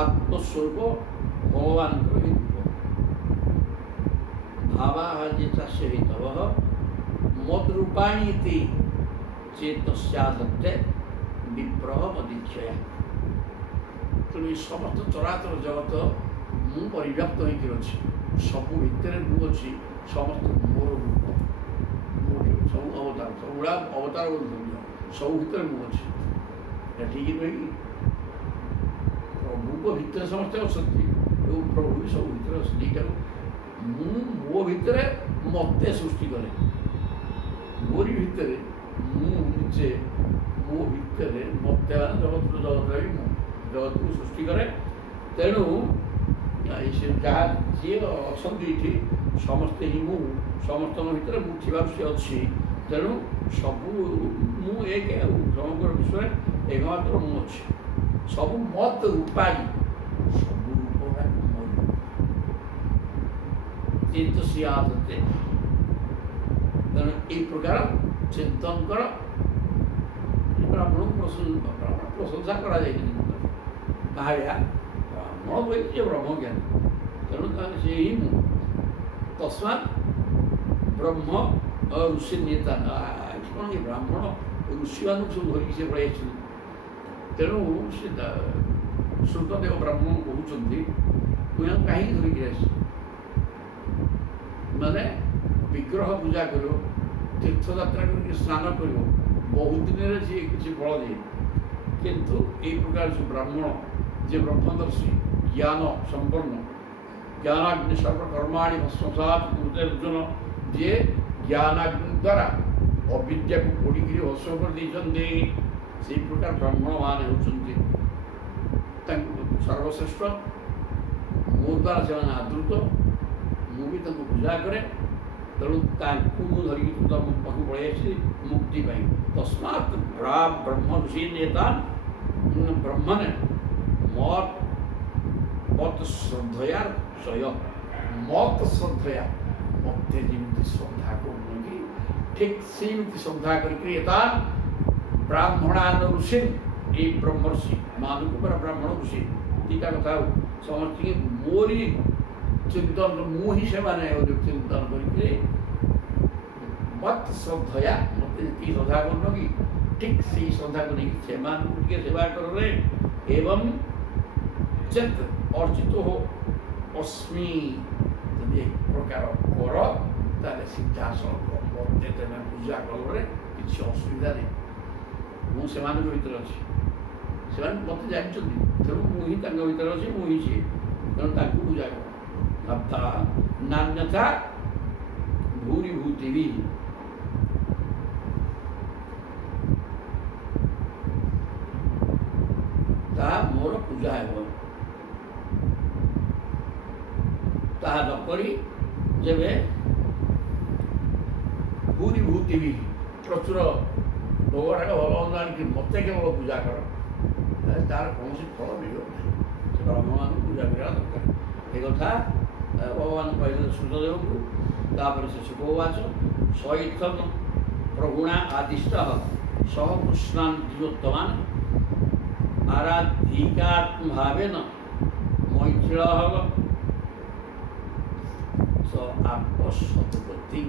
ଆତ୍ମସ୍ୱରୂପ ଭଗବାନଙ୍କର ହିଁ ରୂପ। ଭାବା ଯେ ଚାସ୍ୟ ହିତବଃ ମଦ୍ ରୂପାଣୀ ଚେତସ୍ୟାଧତ୍ତେ ବିପ୍ରହ ମଦୀକ୍ଷୟା। ତେଣୁ ଏ ସମସ୍ତ ଚରାଚର ଜଗତ ମୁଁ ପରିବ୍ୟାପ୍ତ ହେଇକି ଅଛି, ସବୁ ଭିତରେ ମୁଁ ଅଛି, ସମସ୍ତ ମୋର ରୂପ, ସବୁ ଅବତାର, ସବୁଗୁଡ଼ା ଅବତାର ବୋଲି ସବୁ ଭିତରେ ମୁଁ ଅଛି। ଠିକ୍ ନୁହେଁ କି? ପ୍ରଭୁ ରୂପ ଭିତରେ ସମସ୍ତେ ଅଛନ୍ତି ଏବଂ ପ୍ରଭୁ ବି ସବୁ ଭିତରେ ଅଛନ୍ତି। ଏଇଟାକୁ ମୁଁ ମୋ ଭିତରେ ମୋତେ ସୃଷ୍ଟି କରେ, ମୋରି ଭିତରେ ମୁଁ ନିଜେ ମୋ ଭିତରେ ମୋତେ ମାନେ ଜଗତର ବି ମୁଁ ଜଗତକୁ ସୃଷ୍ଟି କରେ। ତେଣୁ ସେ ଯାହା ଯିଏ ଅଛନ୍ତି ଏଇଠି ସମସ୍ତେ ହିଁ ମୁଁ, ସମସ୍ତଙ୍କ ଭିତରେ ମୁଁ ଥିବାରୁ ସେ ଅଛି। ତେଣୁ ସବୁ ମୁଁ ଏକ ଆଉ ସମଗ୍ର ବିଶ୍ୱରେ ଏକମାତ୍ର ମୁଁ ଅଛି। ସବୁ ମତ ରୂପାଳି, ସବୁ ରୂପ ଚିନ୍ତ ସିଆଦତେ। ତେଣୁ ଏଇ ପ୍ରକାର ଚିନ୍ତନ କର। ବ୍ରାହ୍ମଣକୁ ପ୍ରଶଂସା କରାଯାଇନି, କାହାଳିଆ ବ୍ରାହ୍ମଣ ବୋଲି ଯେ ବ୍ରହ୍ମଜ୍ଞାନ। ତେଣୁ ତାହେଲେ ସେ ହିଁ ମୁଁ। ତସ୍ମାତ୍ ବ୍ରହ୍ମ ଋଷି ନେତା। କ'ଣ କି ବ୍ରାହ୍ମଣ ଋଷିମାନଙ୍କୁ ସବୁ ଧରିକି ସେ ପଳାଇ ଆସିଛନ୍ତି। ତେଣୁ ସେ ଶ୍ରୁତଦେବ ବ୍ରାହ୍ମଣ କହୁଛନ୍ତି ମୁଁ କାହିଁକି ଧରିକି ଆସିଛି, ମାନେ ବିଗ୍ରହ ପୂଜା କରିବ, ତୀର୍ଥଯାତ୍ରା କରିକି ସ୍ନାନ କରିବ, ବହୁତ ଦିନରେ ସିଏ କିଛି ଫଳ ଦିଏ। କିନ୍ତୁ ଏଇ ପ୍ରକାର ଯେଉଁ ବ୍ରାହ୍ମଣ ଯେ ବ୍ରହ୍ମଦର୍ଶୀ ଜ୍ଞାନ ସମ୍ପନ୍ନ, ଜ୍ଞାନାଗ୍ନି ସର୍ବକର୍ମାଣି ଭସ୍ମସାତ୍ କୁରୁତେ ଅର୍ଜୁନ, ଯିଏ ଜ୍ଞାନାଗ୍ନି ଦ୍ୱାରା ଅବିଦ୍ୟାକୁ ପୋଡ଼ିକିରି ଭସ୍ମ କରିଦେଇଛନ୍ତି, ସେଇ ପ୍ରକାର ବ୍ରାହ୍ମଣମାନେ ହେଉଛନ୍ତି ତାଙ୍କୁ ସର୍ବଶ୍ରେଷ୍ଠ। ମୋ ଦ୍ୱାରା ସେମାନେ ଆଦୃତ, ମୁଁ ବି ତାଙ୍କୁ ପୂଜା କରେ। ତେଣୁ ତାଙ୍କୁ ମୁଁ ଧରିକି ତମ ପାଖକୁ ପଳାଇ ଆସିଛି ମୁକ୍ତି ପାଇଁ। ତସ୍ମାତ୍ ବ୍ରହ୍ମ ଋଷି ନେତା ବ୍ରହ୍ମନେ ମତ୍ ଶ୍ରଦ୍ଧୟା ସୟ, ମତ୍ ଶ୍ରଦ୍ଧୟା, ମୋତେ ଯେମିତି ଶ୍ରଦ୍ଧା କରୁଛନ୍ତି ଠିକ୍ ସେମିତି ଶ୍ରଦ୍ଧା କରିକି ଏତା ବ୍ରାହ୍ମଣାନ ଋଷି, ଏଇ ବ୍ରହ୍ମ ଋଷି ମାନଙ୍କୁ ପରା ବ୍ରାହ୍ମଣ ଋଷି ଦିଟା କଥା ଆଉ ସମସ୍ତଙ୍କୁ ମୋରି ଚିନ୍ତନ, ମୁଁ ହିଁ ସେମାନେ ଚିନ୍ତନ କରିକି ମତ୍ ଶ୍ରଦ୍ଧୟା, ମୋତେ ଯେତିକି ଶ୍ରଦ୍ଧା କରୁନ କି ଠିକ୍ ସେଇ ଶ୍ରଦ୍ଧାକୁ ନେଇକି ସେମାନଙ୍କୁ ଟିକେ ସେବା କରରେ। ଏବଂ ଚେତ୍ ଅର୍ଜିତ ହୋ ଅସ୍ମି, ଯଦି ଏ ପ୍ରକାର କର ତାହେଲେ ସିଧାସଳଖ ମୋତେ ତେମେ ପୂଜା କଲରେ କିଛି ଅସୁବିଧା ନାହିଁ। ମୁଁ ସେମାନଙ୍କ ଭିତରେ ଅଛି, ସେମାନେ ମୋତେ ଜାଣିଛନ୍ତି, ତେଣୁ ମୁଁ ହିଁ ତାଙ୍କ ଭିତରେ ଅଛି, ମୁଁ ହିଁ ସିଏ। ତେଣୁ ତାଙ୍କୁ ପୂଜା କର। ନାନ୍ୟଥା ଭୂରିଭୂତି ବି, ତାହା ମୋର ପୂଜା ହେବ। ତାହା ନ କରି ଯେବେ ଭୂରିଭୂତି ବି ପ୍ରଚୁର ଭୋଗରାଗ ଭଗବାନ ଆଣିକି ମୋତେ କେବଳ ପୂଜା କର, ତାର କୌଣସି ଫଳ ମିଳିବ ନାହିଁ। ସେ ବ୍ରହ୍ମମାନଙ୍କୁ ପୂଜା କରିବା ଦରକାର। ଏ କଥା ଭଗବାନ କହିଲେ ଶ୍ରୁତଦେବଙ୍କୁ। ତାପରେ ସେ ସୁଖବାଚ ସଇଥନ ପ୍ରଗୁଣା ଆଦିଷ୍ଟ ସହ କୃଷ୍ଣାନ୍ ଜୀବୋତ୍ତମାନ ଆରାଧିକାତ୍ମଭାବେନ ମୈଥିଳ ସ ଆପସତପତି।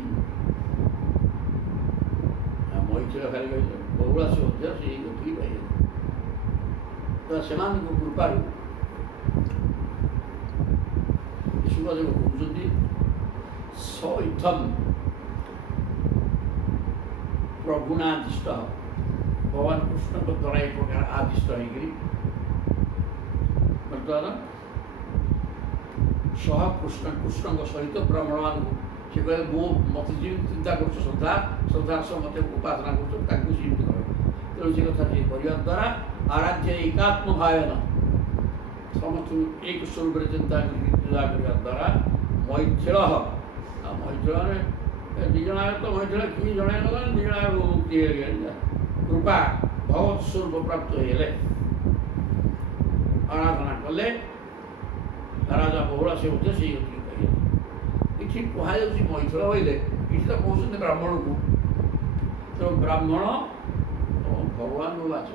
ମୈଥିଳ ଖାଲି କହିଲେ ବହୁଳା ସେ ମଧ୍ୟ ସେଇ ଗତିକି ପାଇଲେ। ତ ସେମାନଙ୍କ କୃପାରୁ ସୁଖଦେବ କହୁଛନ୍ତି ସଇଥମ୍ ପ୍ରଗୁଣାଦିଷ୍ଟ, ଭଗବାନ କୃଷ୍ଣଙ୍କ ଦ୍ୱାରା ଏ ପ୍ରକାର ଆଦିଷ୍ଟ ହେଇକରି ବର୍ତ୍ତମାନ ସହ କୃଷ୍ଣଙ୍କ ସହିତ ବ୍ରାହ୍ମଣମାନଙ୍କୁ ସେ କହିଲେ ମୁଁ ମୋତେ ଯେମିତି ଚିନ୍ତା କରୁଛ ଶ୍ରଦ୍ଧାର ସହ ମୋତେ ଉପାସନା କରୁଛ ତାଙ୍କୁ ସେମିତି କର। ତେଣୁ ସେ କଥା ସେ କରିବା ଦ୍ୱାରା ଆରାଧ୍ୟ ଏକାତ୍ମ ଭାବେନ ସମସ୍ତଙ୍କୁ ଏକ ସ୍ୱରୂପରେ ଚିନ୍ତା କରିକି ପୂଜା କରିବା ଦ୍ୱାରା ମୈଥିଳ, ଆଉ ମୈଥିଳ ଦୁଇ ଜଣ ତ ମୈଥିଳ କିଏ ଜଣେ ଗଲା, ଦୁଇ ଜଣ ମୁକ୍ତି ହେଇଗଲେ, କୃପା ଭଗବତ ସ୍ୱରୂପ ପ୍ରାପ୍ତ ହେଇଗଲେ, ଆରାଧନା କଲେ, ରାଜା ବହୁଳ ସେ ମଧ୍ୟ ସେଇ ଗତିକି ପାଇଲେ। ଏଠି କୁହାଯାଉଛି ମୈଥିଳ କହିଲେ, ଏଠି ତ କହୁଛନ୍ତି ବ୍ରାହ୍ମଣକୁ। ତେଣୁ ବ୍ରାହ୍ମଣ ଭଗବାନଙ୍କ ବାଚ,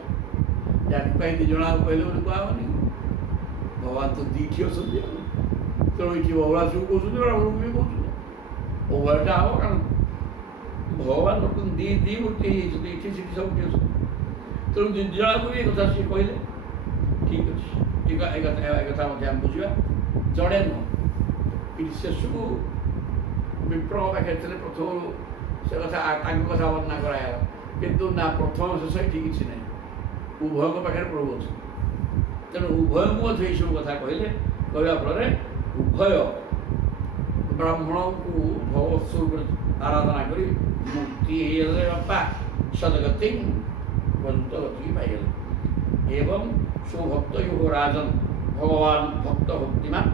ଯାହାକୁ ପାଇଁ ଦୁଇ ଜଣ କହିଲେ ବୋଲି କୁହାହେବନି। ଭଗବାନ ତ ଦୁଇଠି ଅଛନ୍ତି, ତେଣୁ ଏଠି ବହୁଳା ସବୁ କହୁଛନ୍ତି, ବ୍ରାହ୍ମଣକୁ ବି କହୁଛନ୍ତି। ଉଭୟଟା ହେବ, କାରଣ ଭଗବାନ ଦି ମୂର୍ତ୍ତି ହେଇଯାଇଛନ୍ତି, ଏଠି ସେଠି ସବୁଠି ଅଛନ୍ତି। ତେଣୁ ଦୁଇ ଜଣକୁ ବି ଏ କଥା ସିଏ କହିଲେ, ଠିକ୍ ଅଛି। ଏ କଥା ମଧ୍ୟ ଆମେ ବୁଝିବା। ଜଣେ ନୁହଁ, ଏଠି ଶେଷକୁ ବିପ୍ରଙ୍କ ପାଖରେ ଥିଲେ ପ୍ରଥମରୁ ସେ କଥା ତାଙ୍କ କଥା ବର୍ଣ୍ଣନା କରାଗଲା। କିନ୍ତୁ ନା ପ୍ରଥମ ଶେଷ ଏଠି କିଛି ନାହିଁ, ଉଭୟଙ୍କ ପାଖରେ ପ୍ରଭୁ ଅଛନ୍ତି। ତେଣୁ ଉଭୟଙ୍କୁ ମଧ୍ୟ ଏହିସବୁ କଥା କହିଲେ। କହିବା ଫଳରେ ଉଭୟ ବ୍ରାହ୍ମଣଙ୍କୁ ଭଗବତ ସ୍ୱରୂପରେ ଆରାଧନା କରି ମୁକ୍ତି ହେଇଗଲେ ବାପା ସଦଗତି ବନ୍ତ ଗତି ପାଇଗଲେ। ଏବଂ ସୁଭକ୍ତ ୟୁହ ରାଜନ ଭଗବାନ ଭକ୍ତ ଭକ୍ତିମାନ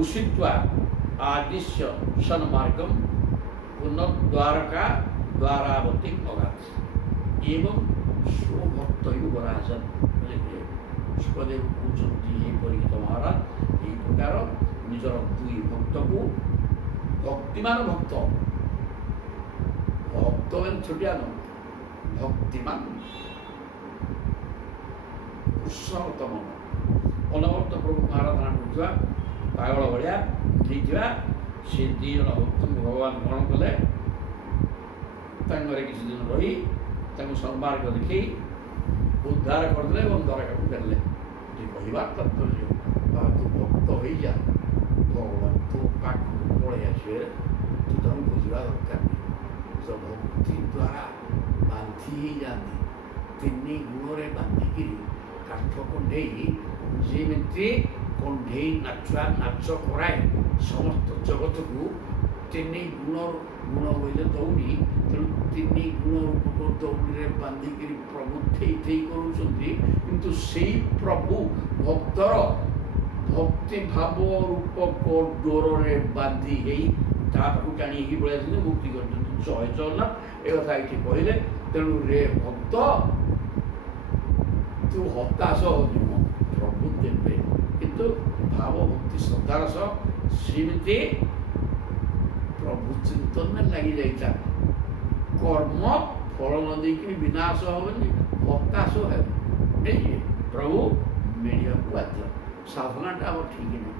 ଉଷିତ୍ୱା ଆଦିଶ୍ୟ ସନ୍ମାର୍ଗମ ପୁନଃଦ୍ୱାରକା ଦ୍ୱାରାବତୀ ଅଗାଧ ଏବଂ ସୁଭକ୍ତ ୟୁହ ରାଜନ ସୁଖଦେବ କହୁଛନ୍ତି ଏହି ପରୀକ୍ଷିତ ମହାରାଜ ଏହି ପ୍ରକାର ନିଜର ଦୁଇ ଭକ୍ତକୁ ଭକ୍ତିମାନ ଭକ୍ତ ଭକ୍ତ ମାନେ ଛୋଟିଆ ନୁହଁ ଭକ୍ତିମାନ କୁଶଳତମ ଅନବର୍ତ୍ତ ପ୍ରଭୁଙ୍କୁ ଆରାଧନା କରୁଥିବା ପାଗଳ ଭଳିଆ ହେଇଥିବା ସେ ଦୁଇ ଜଣ ଭକ୍ତଙ୍କୁ ଭଗବାନ ଗ୍ରହଣ କଲେ। ତାଙ୍କ ଘରେ କିଛି ଦିନ ରହି ତାଙ୍କୁ ସନ୍ମାର୍ଗ ଦେଖେଇ ଉଦ୍ଧାର କରିଦେଲେ ଏବଂ ଦ୍ୱାରକାକୁ ଫେରିଲେ। ଯେ କହିବାର ତାତ୍ପର୍ଯ୍ୟ ତୁ ଭକ୍ତ ହେଇଯା ଭଗବାନ ତୋ ପାଖକୁ ପଳେଇ ଆସିବେ ତୁ ତାଙ୍କୁ ବୁଝିବା ଦରକାର ନାହିଁ। ତ ଭକ୍ତି ଦ୍ୱାରା ବାନ୍ଧି ହେଇଯାଆନ୍ତି ତିନି ଗୁଣରେ ବାନ୍ଧିକିରି କାଠ କଣ୍ଢେଇ ଯେମିତି କଣ୍ଢେଇ ନାଚ କରାଏ ସମସ୍ତ ଜଗତକୁ ତିନି ଗୁଣ ବୋଇଲେ ଦୌଡ଼ି। ତେଣୁ ତିନି ଗୁଣ ରୂପକ ଦୌଡ଼ିରେ ବାନ୍ଧିକିରି ପ୍ରଭୁ ଥେଇ କରୁଛନ୍ତି। କିନ୍ତୁ ସେଇ ପ୍ରଭୁ ଭକ୍ତର ଭକ୍ତି ଭାବ ରୂପକ ଡୋରରେ ବାନ୍ଧି ହେଇ ତା ପାଖକୁ ଟାଣି ହେଇକି ପଳେଇ ଆସିଲେ ମୁକ୍ତି କରିଛନ୍ତି। ଜୟ ଜଗନ୍ନାଥ ଏ କଥା ଏଇଠି କହିଲେ। ତେଣୁ ରେ ଭକ୍ତ ତୁ ହତାଶ ହଉଯିବ ପ୍ରଭୁ ଦେବେ କିନ୍ତୁ ଭାବ ଭକ୍ତି ଶ୍ରଦ୍ଧାର ସହ ସେମିତି ପ୍ରଭୁ ଚିନ୍ତନରେ ଲାଗି ଯାଇଥା। କର୍ମ ଫଳ ନ ଦେଇକି ବିନାଶ ହବନି ହତାଶ ହେବ ନେଇଯିବେ ପ୍ରଭୁ ମିଳିବାକୁ ବାଧ୍ୟ। ସାଧନାଟା ଆମର ଠିକ୍ ନାହିଁ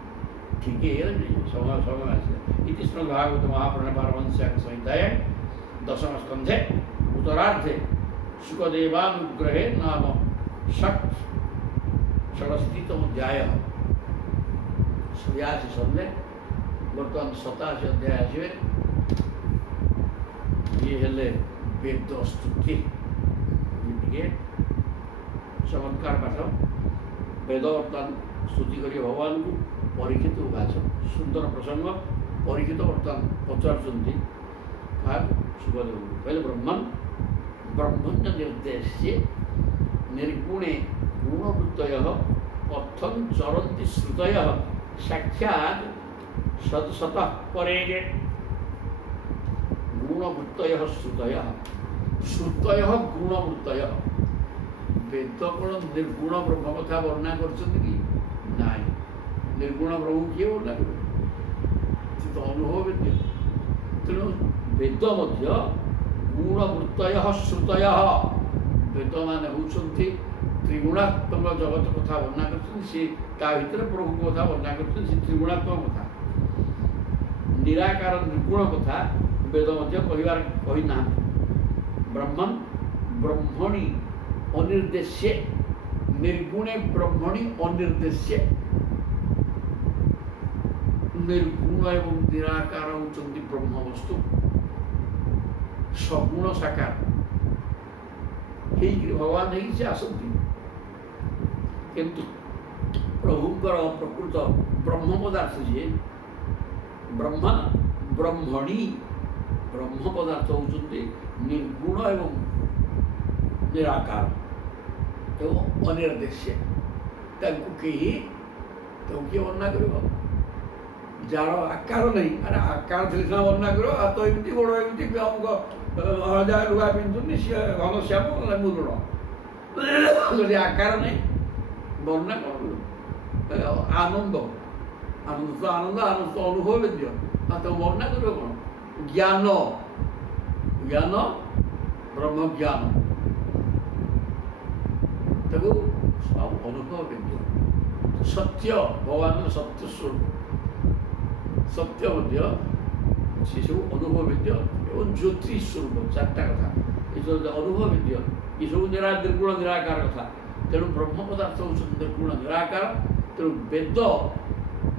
ଠିକ୍ ହେଇଗଲେ ନେଇଯିବେ ସମୟ ଆସିଲେ। ଇତି ଶ୍ରୀମଦ୍ ଭାଗବତ ମହାପୁରାଣ ପାରମହଂସ୍ୟାଂ ସଂହିତାଏ ଦଶମ ସ୍କନ୍ଧେ ଉତ୍ତରାର୍ଦ୍ଧେ ସୁଖଦେବାनुग्ରहे नाम षष्टितम अध्याय 86 ସରିଲେ ବର୍ତ୍ତମାନ 87 ଅଧ୍ୟାୟ ଆସିବେ। ଇଏ ହେଲେ ବେଦ ସ୍ତୁତି ଟିକେ ଚମତ୍କାର ପାଠ। ବେଦ ବର୍ତ୍ତମାନ ସ୍ତୁତି କରି ଭଗବାନଙ୍କୁ ପରୀକ୍ଷିତ ଉବାଚ ସୁନ୍ଦର ପ୍ରସଙ୍ଗ। ପରୀକ୍ଷିତ ବର୍ତ୍ତମାନ ପଚାରୁଛନ୍ତି ସୁଖଦେବଙ୍କୁ କହିଲେ ବ୍ରହ୍ମଣ୍ୟ ନିର୍ଦ୍ଦେଶ୍ୟ निर्गुणे गुणवृत्तयः कथं चरन्ति श्रुतयः साक्षात् सतः परेगे। गुणवृत्तयः श्रुतयः गुणवृत्तयः वेद कौन निर्गुण ब्रह्म कथा वर्णना करछन्ति कि नाई। निर्गुण ब्रह्म किए वर्णना करे तो अनुभव वेद्य। तेणु वेद मध्य गुणवृत्तयः श्रुतयः वेद माने होउछन्ति त्रिगुणात्मक जगत कथा वर्णना करछन्ति। से ता भितर प्रभु कथा वर्णना करछन्ति। से त्रिगुणात्मक कथा निराकार निर्गुण कथा वेद मध्य कहिबार कहि ना। ब्रह्मणि अनिर्देश्य निर्गुणे ब्रह्मणि अनिर्देश्य निर्गुण एवं निराकार होउछन्ति ब्रह्म वस्तु सगुण साकार भगवान नहीं से आसती किंतु प्रभुंकर प्रकृत ब्रह्म पदार्थ जी ब्रह्मणि ब्रह्म पदार्थ होती निर्गुण एवं निराकार एवं अनिर्देश्य किए वर्णना कर जार आकार नहीं। अरे आकार थे वर्णना कर तो एमती बड़ एमती हजा लुगा पिंधुनी सी घनश्याम मुरुण যদি आकार नहीं वर्णना कर आनंद आनंद तो आनंद आनंद तो अनुभव वेद्य तो वर्णना कर कौन ज्ञान ज्ञान ब्रह्म ज्ञान तक अनुभव वेद्य सत्य भगवान सत्य स्वरूप सत्य मध्य से सब अनुभव वेद्य एवं ज्योति स्वरूप चार्टा कथा ये सब अनुभव वेद्य ये सब निर्गुण निराकार कथा। तेणु ब्रह्म पदार्थ होती निर्गुण निराकार। तेणु वेद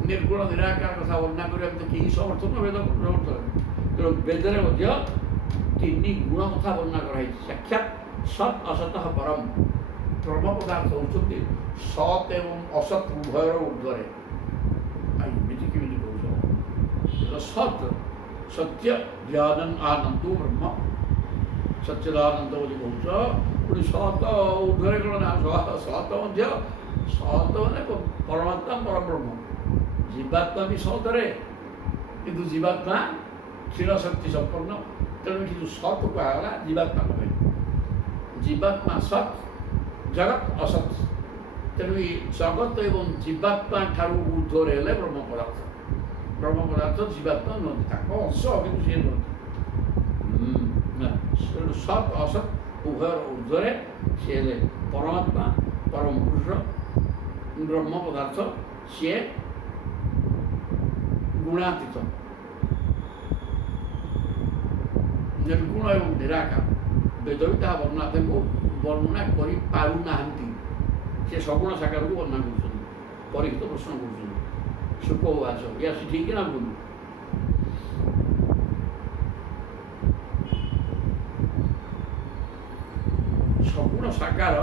निर्गुण निराकार कथा वर्णना करने तो कहीं समर्थन वेद समर्थन। तेणु वेदरे तीन गुण कथा वर्णना कराई साक्षात सत् असत परम ବ୍ରହ୍ମ ପଦାର୍ଥ ହେଉଛନ୍ତି ସତ୍ ଏବଂ ଅସତ୍ ଉଭୟର ଉର୍ଦ୍ଧ୍ୱରେ। ଏମିତି କେମିତି କହୁଛ? ସତ୍ ସତ୍ୟ ଆନନ୍ଦ ବ୍ରହ୍ମ ସଚ୍ଚିଦାନନ୍ଦ ବୋଲି କହୁଛ, ପୁଣି ସତ ଉର୍ଦ୍ଧ୍ୱରେ କ'ଣ ନା? ସତ ମଧ୍ୟ ସତ ମାନେ ପରମାତ୍ମା ପରବ୍ରହ୍ମ। ଜୀବାତ୍ମା ବି ସତରେ, କିନ୍ତୁ ଜୀବାତ୍ମା କ୍ଷୀଣ ଶକ୍ତି ସମ୍ପନ୍ନ। ତେଣୁ ଏଠି ଯେଉଁ ସତ୍ କୁହାଗଲା ଜୀବାତ୍ମା ପାଇଁ, ଜୀବାତ୍ମା ସତ୍, ଜଗତ୍ ଅସତ୍। ତେଣୁ ଏ ଜଗତ ଏବଂ ଜୀବାତ୍ମା ଠାରୁ ଉର୍ଦ୍ଧ୍ୱରେ ହେଲେ ବ୍ରହ୍ମ ପଦାର୍ଥ। ବ୍ରହ୍ମ ପଦାର୍ଥ ଜୀବାତ୍ମା ନୁହନ୍ତି, ତାଙ୍କ ଅଂଶ, କିନ୍ତୁ ସିଏ ନୁହନ୍ତି। ତେଣୁ ସତ୍ ଅସତ୍ ଉଭୟର ଉର୍ଦ୍ଧ୍ୱରେ ସିଏ ହେଲେ ପରମାତ୍ମା, ପରମ ପୁରୁଷ, ବ୍ରହ୍ମ ପଦାର୍ଥ। ସିଏ ଗୁଣାତୀତ, ନିର୍ଗୁଣ ଏବଂ ନିରାକାର। ବେଦ ବି ତାହା ତାଙ୍କୁ ବର୍ଣ୍ଣନା କରିପାରୁନାହାନ୍ତି। ସେ ସଗୁଣ ସାକାରକୁ ବର୍ଣ୍ଣନା କରୁଛନ୍ତି। ପରୀକ୍ଷିତ ପ୍ରଶ୍ନ କରୁଛନ୍ତି, ଶୁକ ଉବାଚ, ୟା ଠିକ୍ ନା ଭୁଲ? ସଗୁଣ ସାକାର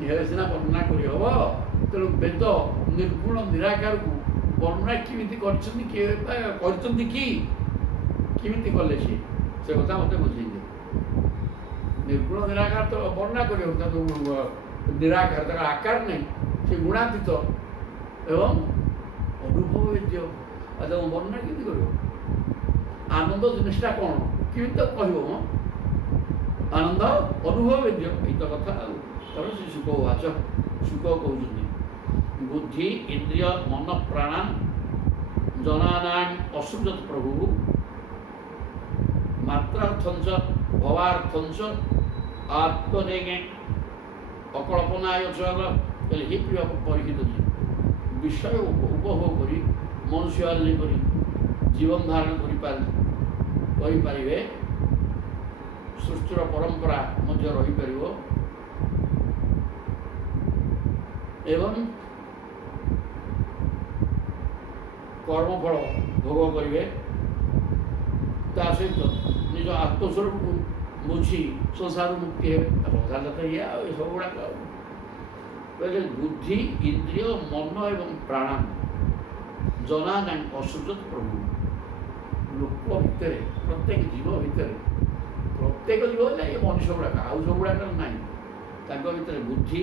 ହେଲେ ସିନା ବର୍ଣ୍ଣନା କରିହେବ। ତେଣୁ ବେଦ ନିର୍ଗୁଣ ନିରାକାରକୁ ବର୍ଣ୍ଣନା କେମିତି କରିଛନ୍ତି, କରିଛନ୍ତି କି କେମିତି କଲେ ସେ କଥା ମୋତେ ବୁଝେଇଲେ। ନିର୍ଗୁଣ ନିରାକାର ତ ବର୍ଣ୍ଣନା କରିହେବ, ତା ନିରାକାର ତାର ଆକାର ନାହିଁ, ସେ ଗୁଣାତୀତ ଏବଂ ଅନୁଭବ ବେଦ୍ୟ। ଆଉ ତାକୁ ବର୍ଣ୍ଣନା କେମିତି କରିବ? ଆନନ୍ଦ ଜିନିଷଟା କ'ଣ କେମିତି ତ କହିବ? ଆନନ୍ଦ ଅନୁଭବ ବେଦ୍ୟ, ଏଇ ତ କଥା। ଆଉ ତାପରେ ସେ ଶୁକ ଉବାଚ, ଶୁକ କହୁଛନ୍ତି ବୁଦ୍ଧି ଇନ୍ଦ୍ରିୟ ମନ ପ୍ରାଣାନ ଜନାନାଂ ଅସୃଜତ୍ ପ୍ରଭୁ ମାତ୍ରାର୍ଥଞ୍ଚ ଭବାର୍ଥଞ୍ଚ ଆତ୍ମନେଗେ ଅକଳ୍ପନାୟ ଚଳ। କହିଲେ হে প্রিয় পরীক্ষিতজি, ବିଷୟ ଉପଭୋଗ କରି ମନୁଷ୍ୟ ଯେପରି ଜୀବନ ଧାରଣ କରିପାରିବେ, ସୃଷ୍ଟିର ପରମ୍ପରା ମଧ୍ୟ ରହିପାରିବ ଏବଂ କର୍ମଫଳ ଭୋଗ କରିବେ, ତା ସହିତ ନିଜ ଆତ୍ମସ୍ୱରୂପକୁ ବୁଝି ସଂସାରରୁ ମୁକ୍ତି ହେବେ। ସଂସାର ତ ଇଏ ଆଉ ଏ ସବୁଗୁଡ଼ାକ କହିଲେ ବୁଦ୍ଧି ଇନ୍ଦ୍ରିୟ ମନ ଏବଂ ପ୍ରାଣ ଜନାନାଂ ଅସୃଜତ୍ ପ୍ରଭୁ। ଲୋକ ଭିତରେ, ପ୍ରତ୍ୟେକ ଜୀବ ଭିତରେ, ପ୍ରତ୍ୟେକ ଜୀବ ହେଲେ ଏ ମନୁଷ୍ୟ ଗୁଡ଼ାକ, ଆଉ ସବୁଗୁଡ଼ାକ ନାହିଁ। ତାଙ୍କ ଭିତରେ ବୁଦ୍ଧି,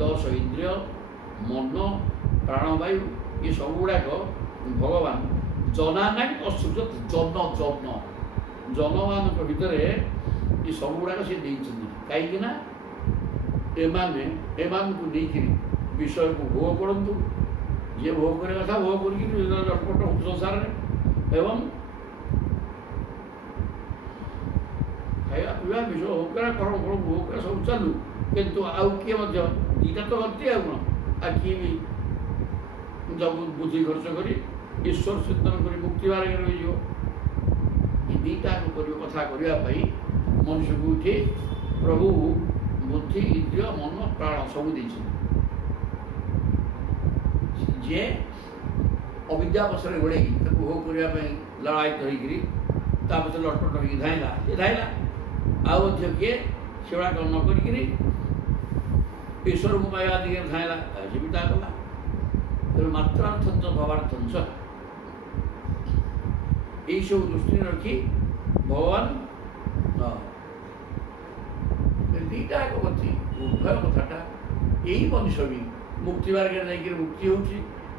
10 ଇନ୍ଦ୍ରିୟ, ମନ, ପ୍ରାଣବାୟୁ, ଏ ସବୁଗୁଡ଼ାକ ଭଗବାନ ଜନାନାଂ ଅସୃଜତ୍, ଜନମାନଙ୍କ ଭିତରେ ଏ ସବୁଗୁଡ଼ାକ ସେ ଦେଇଛନ୍ତି। କାହିଁକି ନା ଏମାନଙ୍କୁ ନେଇକିରି ବିଷୟକୁ ଭୋଗ କରନ୍ତୁ। ଯିଏ ଭୋଗ କରିବା କଥା ଭୋଗ କରିକି ଜଟପଟ ସଂସାରରେ, ଏବଂ ଖାଇବା ପିଇବା ବିଷୟ ଭୋଗ କରିବା, କର୍ମ ଫଳ ଭୋଗ କରିବା, ସବୁ ଚାଲୁ। କିନ୍ତୁ ଆଉ କିଏ ମଧ୍ୟ ଦୁଇଟା ତ ଗତି, ଆଉ କ'ଣ? ଆଉ କିଏ ବି ବୁଦ୍ଧି ଖର୍ଚ୍ଚ କରି ଈଶ୍ୱର ଚିନ୍ତନ କରି ମୁକ୍ତି ମାର୍ଗରେ ରହିଯିବ। ଏ ଦୁଇଟାକୁ କଥା କରିବା ପାଇଁ ମନୁଷ୍ୟକୁ ଉଠି ପ୍ରଭୁ ବୁଦ୍ଧି ଇନ୍ଦ୍ରିୟ ମନ ପ୍ରାଣ ସବୁ ଦେଇଛନ୍ତି। ଯିଏ ଅବିଦ୍ୟା ପଛରେ ଗୋଡ଼େଇକି ତାକୁ ଭୋଗ କରିବା ପାଇଁ ଲଳାୟିତ ହେଇକିରି ତା ପଛରେ ଲଟପଟ ହେଇକି ଧାଇଁଲା, ସେ ଧାଇଁଲା। ଆଉ ମଧ୍ୟ କିଏ ସେଗୁଡ଼ାକ ନ କରିକିରି ଈଶ୍ୱରକୁ ପାଇବା ଦିଗରେ ଧାଇଁଲା, ସେ ବି ତା କଲା। ତେଣୁ ମାତ୍ରାର୍ଥଞ୍ଚ ଭବାର୍ଥଞ୍ଚ, ଏଇସବୁ ଦୃଷ୍ଟିରେ ରଖି ଭଗବାନ ଦୁଇଟା ଏକ ଗତି, ଉଭୟ କଥାଟା। ଏଇ ମଣିଷ ବି ମୁକ୍ତି ମାର୍ଗରେ ଯାଇକରି ମୁକ୍ତି ହେଉଛି,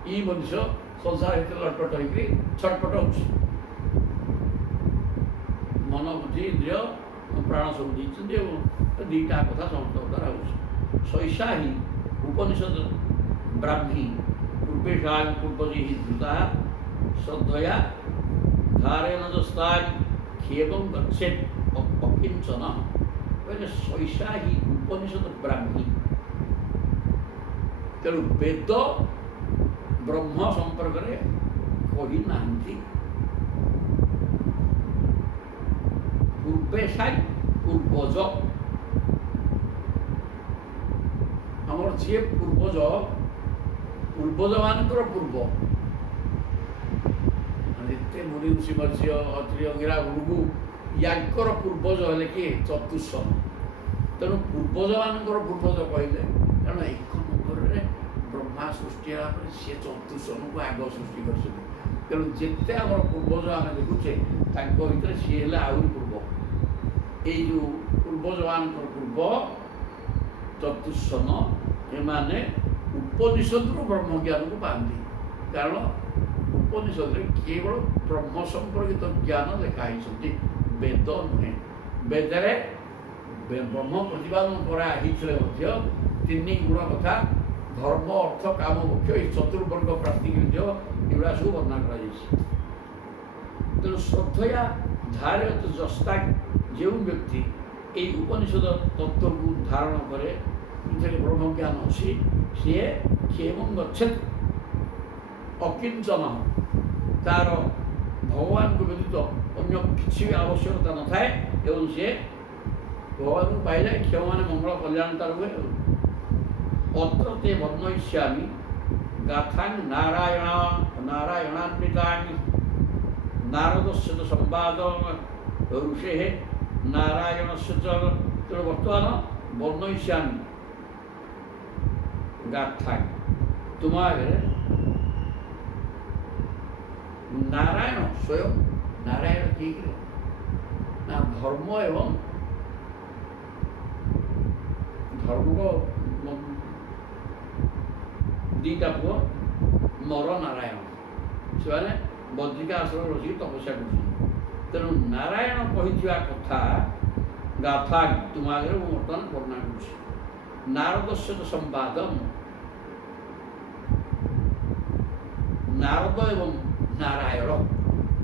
ଏଇ ମଣିଷ ସଂସାର ଭିତରେ ଲଟପଟ ହେଇକରି ଛଟପଟ ହେଉଛି। ମନ ବୁଦ୍ଧି ଇନ୍ଦ୍ରିୟ ପ୍ରାଣ ସବୁ ଦେଇଛନ୍ତି ଏବଂ ଦୁଇଟା କଥା ସମସ୍ତଙ୍କ ଦ୍ୱାରା ହେଉଛି। ଶୈଷା ହିଁ ଉପନିଷଦ ବ୍ରାହ୍ମୀ ପୂର୍ବେଷାଂ ପୂର୍ବଜି ହି ଧୃତା ଶ୍ରଦ୍ଧୟା ଧାରେଣ ଯସ୍ତାଂ କ୍ଷେମଂ ଗଚ୍ଛେତ୍ ଅକିଞ୍ଚନ। କହିଲେ ଶୈଷା ହିଁ ଉପନିଷଦ ବ୍ରାହ୍ମୀ। ତେଣୁ ବେଦ ବ୍ରହ୍ମ ସମ୍ପର୍କରେ କହିନାହାନ୍ତି। ପୂର୍ବେଷାଂ ପୂର୍ବଜ, ଆମର ଯିଏ ପୂର୍ବଜ, ପୂର୍ବଜମାନଙ୍କର ପୂର୍ବ, ଏତେ ମୁନି ଋଷି ମତ୍ସ୍ୟ ଅତ୍ରି ଅଙ୍ଗିରା ଭୃଗୁ, ୟାଙ୍କର ପୂର୍ବଜ ହେଲେ କିଏ? ଚତୁଃଶନ। ତେଣୁ ପୂର୍ବଜମାନଙ୍କର ପୂର୍ବଜ କହିଲେ, କାରଣ 1 ନମ୍ବରରେ ବ୍ରହ୍ମା ସୃଷ୍ଟି ହେଲା ପରେ ସିଏ ଚତୁର୍ସନକୁ ଆଗ ସୃଷ୍ଟି କରିଛନ୍ତି। ତେଣୁ ଯେତେ ଆମର ପୂର୍ବଜ ଆମେ ଦେଖୁଛେ ତାଙ୍କ ଭିତରେ ସିଏ ହେଲେ ଆହୁରି ପୂର୍ବ। ଏଇ ଯେଉଁ ପୂର୍ବଜମାନଙ୍କର ପୂର୍ବ ଚତୁର୍ସନ, ଏମାନେ ଉପନିଷଦରୁ ବ୍ରହ୍ମଜ୍ଞାନକୁ ପାଆନ୍ତି। କାରଣ ଉପନିଷଦରେ କେବଳ ବ୍ରହ୍ମ ସମ୍ପର୍କିତ ଜ୍ଞାନ ଲେଖା ହେଇଛନ୍ତି, ବେଦ ନୁହେଁ। ବେଦରେ ବ୍ରହ୍ମ ପ୍ରତିପାଦନ କରାହେଇଥିଲେ ମଧ୍ୟ 3 ଗୁଣ କଥା, ଧର୍ମ ଅର୍ଥ କାମ ମୁଖ୍ୟ, ଏଇ ଚତୁର୍ବର୍ଗ ପ୍ରାପ୍ତି କାର୍ଯ୍ୟ ଏଗୁଡ଼ା ସବୁ ବର୍ଣ୍ଣନା କରାଯାଇଛି। ତେଣୁ ଶ୍ରଦ୍ଧୟା ଧାରୟତ ଯସ୍ତାକ୍, ଯେଉଁ ବ୍ୟକ୍ତି ଏଇ ଉପନିଷଦ ତତ୍ତ୍ୱକୁ ଧାରଣ କରେ, ଯେଉଁଥିରେ ବ୍ରହ୍ମଜ୍ଞାନ ଅଛି, ସିଏ କ୍ଷେମଂ ଗଚ୍ଛେତ୍ ଅକିଞ୍ଚନ, ତାର ଭଗବାନଙ୍କୁ ବ୍ୟତୀତ ଅନ୍ୟ କିଛି ବି ଆବଶ୍ୟକତା ନଥାଏ ଏବଂ ସିଏ ଭଗବାନଙ୍କୁ ପାଇଲେ କ୍ଷେମ ମାନେ ମଙ୍ଗଳ କଲ୍ୟାଣ ତାର ହୁଏ। ଅତ୍ର ତେ ବର୍ଣ୍ଣୟିଷ୍ୟାମି ଗାଥାଂ ନାରାୟଣାନ୍ବିତାଂ ନାରଦସ୍ୟ ତ ସମ୍ବାଦ ଋଷେଃ ନାରାୟଣସ୍ୟ ଚ। ତେଣୁ ବର୍ତ୍ତମାନ ବର୍ଣ୍ଣୟିଷ୍ୟାମି ଗାଥାଂ, ତୁମ ଆଗରେ ନାରାୟଣ ସ୍ୱୟଂ ନାରାୟଣ କିଏ ନା ଧର୍ମ ଏବଂ ଧର୍ମର 2ଟା ପୁଅ ନର ନାରାୟଣ, ସେମାନେ ବଦ୍ରିକା ଆଶ୍ରମରେ ବସିକି ତପସ୍ୟା କରୁଛନ୍ତି। ତେଣୁ ନାରାୟଣ କହିଥିବା କଥା ଗାଥା ତୁମ ଆଗରେ ମୁଁ ବର୍ତ୍ତମାନ ବର୍ଣ୍ଣନା କରୁଛି। ନାରଦସ୍ୟ ତ ସମ୍ବାଦମ୍, ନାରଦ ଏବଂ ନାରାୟଣ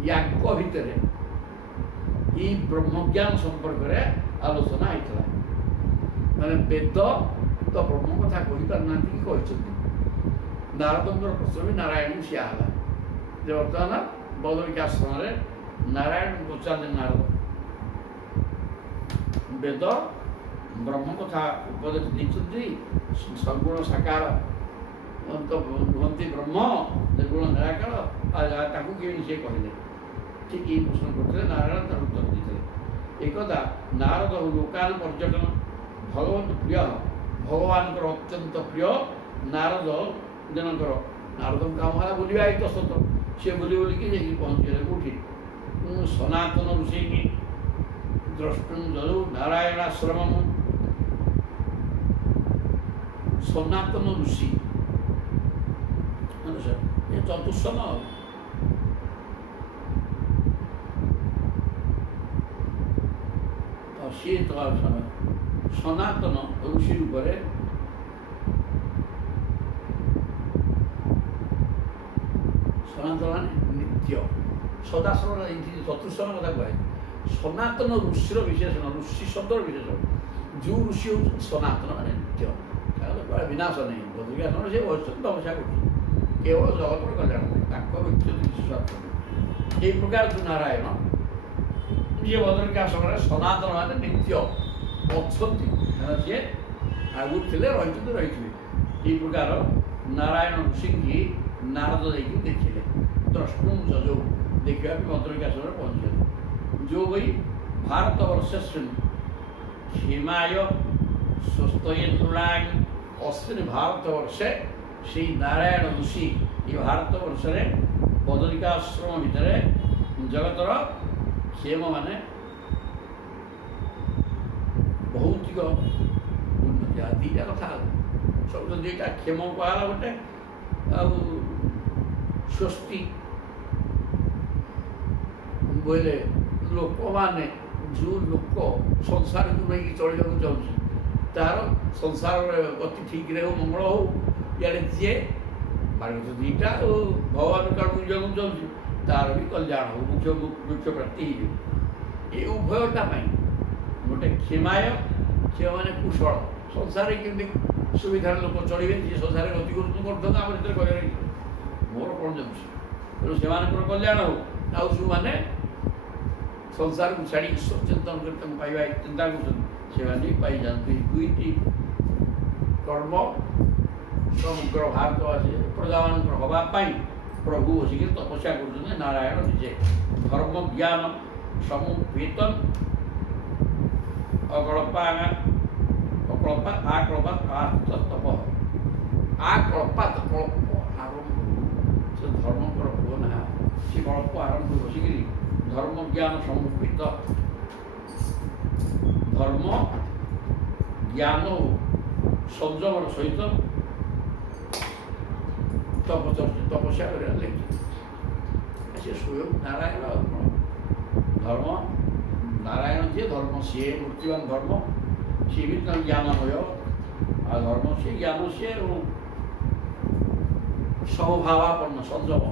ୟାଙ୍କ ଭିତରେ ଏଇ ବ୍ରହ୍ମଜ୍ଞାନ ସମ୍ପର୍କରେ ଆଲୋଚନା ହେଇଥିଲା। ମାନେ ବେଦ ତ ବ୍ରହ୍ମ କଥା କହିପାରୁନାହାନ୍ତି କି କହିଛନ୍ତି। ନାରଦଙ୍କର ପ୍ରଶ୍ନ ବି ନାରାୟଣଙ୍କୁ ସିଆ ହେଲା ଯେ ବର୍ତ୍ତମାନ ବଦରିକା ଆଶ୍ରମରେ ନାରାୟଣଙ୍କୁ ପଚାରିଲେ ନାରଦ, ବେଦ ବ୍ରହ୍ମ କଥା ଉପଦେଶ ଦେଇଛନ୍ତି, ସଗୁଣ ସାକାର ହୁଅନ୍ତି ବ୍ରହ୍ମ, ନିର୍ଗୁଣ ନିରାକାର, ତାକୁ କେମିତି ସିଏ କହିଲେ? ଠିକ୍ ଏଇ ପ୍ରଶ୍ନ କରୁଥିଲେ ନାରାୟଣ ତାର ଉତ୍ତର ଦେଇଥିଲେ। ଏକଦା ନାରଦ ଲୋକାନ ପର୍ଯ୍ୟଟନ ଭଗବତ ପ୍ରିୟ, ଭଗବାନଙ୍କର ଅତ୍ୟନ୍ତ ପ୍ରିୟ ନାରଦ ଜଣଙ୍କର, ନାରଦଙ୍କ କାମ ହେଲା ବୁଲିବା ଇତସ୍ତତ, ସିଏ ବୁଲି ବୁଲିକି ଯାଇକି ପହଞ୍ଚିଗଲେ କେଉଁଠି? ସନାତନ ଋଷିକି ଦ୍ରଷ୍ଟୁଂ ଯଦୁ ନାରାୟଣାଶ୍ରମ। ସନାତନ ଋଷି ଏ ଚତୁର୍ସନ, ସିଏ ସନାତନ ଋଷି ରୂପରେ ସନାତନ ମାନେ ନିତ୍ୟ, ସଦାସରଣ, ଏଇଠି ଚତୁର୍ସନ କଥା କୁହାଯାଏ। ସନାତନ ଋଷିର ବିଶେଷଣ, ଋଷି ଶବ୍ଦର ବିଶେଷଣ, ଯେଉଁ ଋଷି ହେଉଛନ୍ତି ସନାତନ ମାନେ ନିତ୍ୟ, ତାଙ୍କର ବିନାଶ ନାହିଁ। ବଦ୍ରିକା ସମୟରେ ସେ ବସିଛନ୍ତି ତପସ୍ୟା କରୁଛନ୍ତି କେବଳ ଜଗତର କଲ୍ୟାଣ ପାଇଁ, ତାଙ୍କ ବ୍ୟକ୍ତିଗତ କିଛି ସ୍ୱାର୍ଥ ନାହିଁ। ଏହି ପ୍ରକାର ଯେଉଁ ନାରାୟଣ ଯିଏ ବଦ୍ରିକା ସମୟରେ ସନାତନ ମାନେ ନିତ୍ୟ ଅଛନ୍ତି, କାରଣ ସିଏ ଆଗରୁ ଥିଲେ, ରହିଥିବେ। ଏହି ପ୍ରକାର ନାରାୟଣ ଋଷିଙ୍କି ନାରଦ ଯାଇକି ଦେଖିଲେ। ଦ୍ରଷ୍ଟୁଂ ଯଜୌ, ଦେଖିବା ପାଇଁ ବଦ୍ରିକା ସମୟରେ ପହଞ୍ଚିଲେ। ଯେଉଁ ବହି ଭାରତବର୍ଷସ୍ମିନ୍ କ୍ଷୀମାୟ ସ୍ୱସ୍ତୟେ ତୃଣାଙ୍ଗି, ଅସ୍ମିନ୍ ଭାରତବର୍ଷେ, ସେଇ ନାରାୟଣ ଋଷି ଏ ଭାରତବର୍ଷରେ ବଦ୍ରିକା ଆଶ୍ରମ ଭିତରେ ଜଗତର କ୍ଷେମ ମାନେ ଭୌତିକ ଉନ୍ନତି, ଦୁଇଟା କଥା ସବୁ ତ ଦୁଇଟା, କ୍ଷେମ କୁହାଗଲା ଗୋଟେ, ଆଉ ସ୍ୱସ୍ତି ବୋଇଲେ ଲୋକମାନେ, ଯେଉଁ ଲୋକ ସଂସାରକୁ ନେଇକି ଚଳିବାକୁ ଚାହୁଁଛି ତାର ସଂସାରର ଗତି ଠିକ୍ରେ ହଉ, ମଙ୍ଗଳ ହଉ, ଇଆଡ଼େ ଯିଏ ଭାରତ ଦୁଇଟା ଆଉ ଭଗବାନ କାଳକୁ ଯିବାକୁ ଚାହୁଁଛି ତାର ବି କଲ୍ୟାଣ ହଉ, ମୁଖ୍ୟ ପ୍ରାପ୍ତି ହେଇଯିବ। ଏ ଉଭୟଟା ପାଇଁ ଗୋଟେ କ୍ଷେମାୟ, କ୍ଷେମ ମାନେ କୁଶଳ, ସଂସାରରେ କେମିତି ସୁବିଧାରେ ଲୋକ ଚଳିବେ, ଯିଏ ସଂସାରରେ ଗତି କରୁଛନ୍ତି କରୁଛନ୍ତି, ଆମର ଭିତରେ କହିବାର ମୋର କ'ଣ ଯାଉଛି। ତେଣୁ ସେମାନଙ୍କର କଲ୍ୟାଣ ହଉ, ଆଉ ଯେଉଁମାନେ ସଂସାରକୁ ଛାଡ଼ି ଈଶ୍ୱର ଚିନ୍ତନ କରି ତାଙ୍କୁ ପାଇବା ଚିନ୍ତା କରୁଛନ୍ତି ସେମାନେ ବି ପାଇଯାଆନ୍ତି। ଦୁଇଟି କର୍ମ ସମଗ୍ର ଭାରତବାସୀ ପ୍ରଜାମାନଙ୍କର ହେବା ପାଇଁ ପ୍ରଭୁ ବସିକି ତପସ୍ୟା କରୁଛନ୍ତି ନାରାୟଣ ନିଜେ। ଧର୍ମ ଜ୍ଞାନ ସମୁପେତନ୍ ଅଗଳପାଙ୍ଗା ଆକଳ୍ପାତ ତପ ଆକଳ୍ପାତ କଳ୍ପ ଆରମ୍ଭ ସେ ଧର୍ମଙ୍କର ପୁଅ ନା ସେ କଳ୍ପ ଆରମ୍ଭ ବସିକିରି ଧର୍ମ ଜ୍ଞାନ ସମର୍ପିତ ଧର୍ମ ଜ୍ଞାନ ସଂଯମର ସହିତ ତପସ୍ୟା କରିବା ଲାଗି ସେ ସ୍ୱୟଂ ନାରାୟଣ ଧର୍ମ ନାରାୟଣ ଯିଏ ଧର୍ମ ସିଏ ମୂର୍ତ୍ତିବାନ ଧର୍ମ ସିଏ ବି ତାଙ୍କ ଜ୍ଞାନମୟ ଆଉ ଧର୍ମ ସିଏ ଜ୍ଞାନ ସିଏ ସମଭାବାପନ୍ନ ସଂଯମ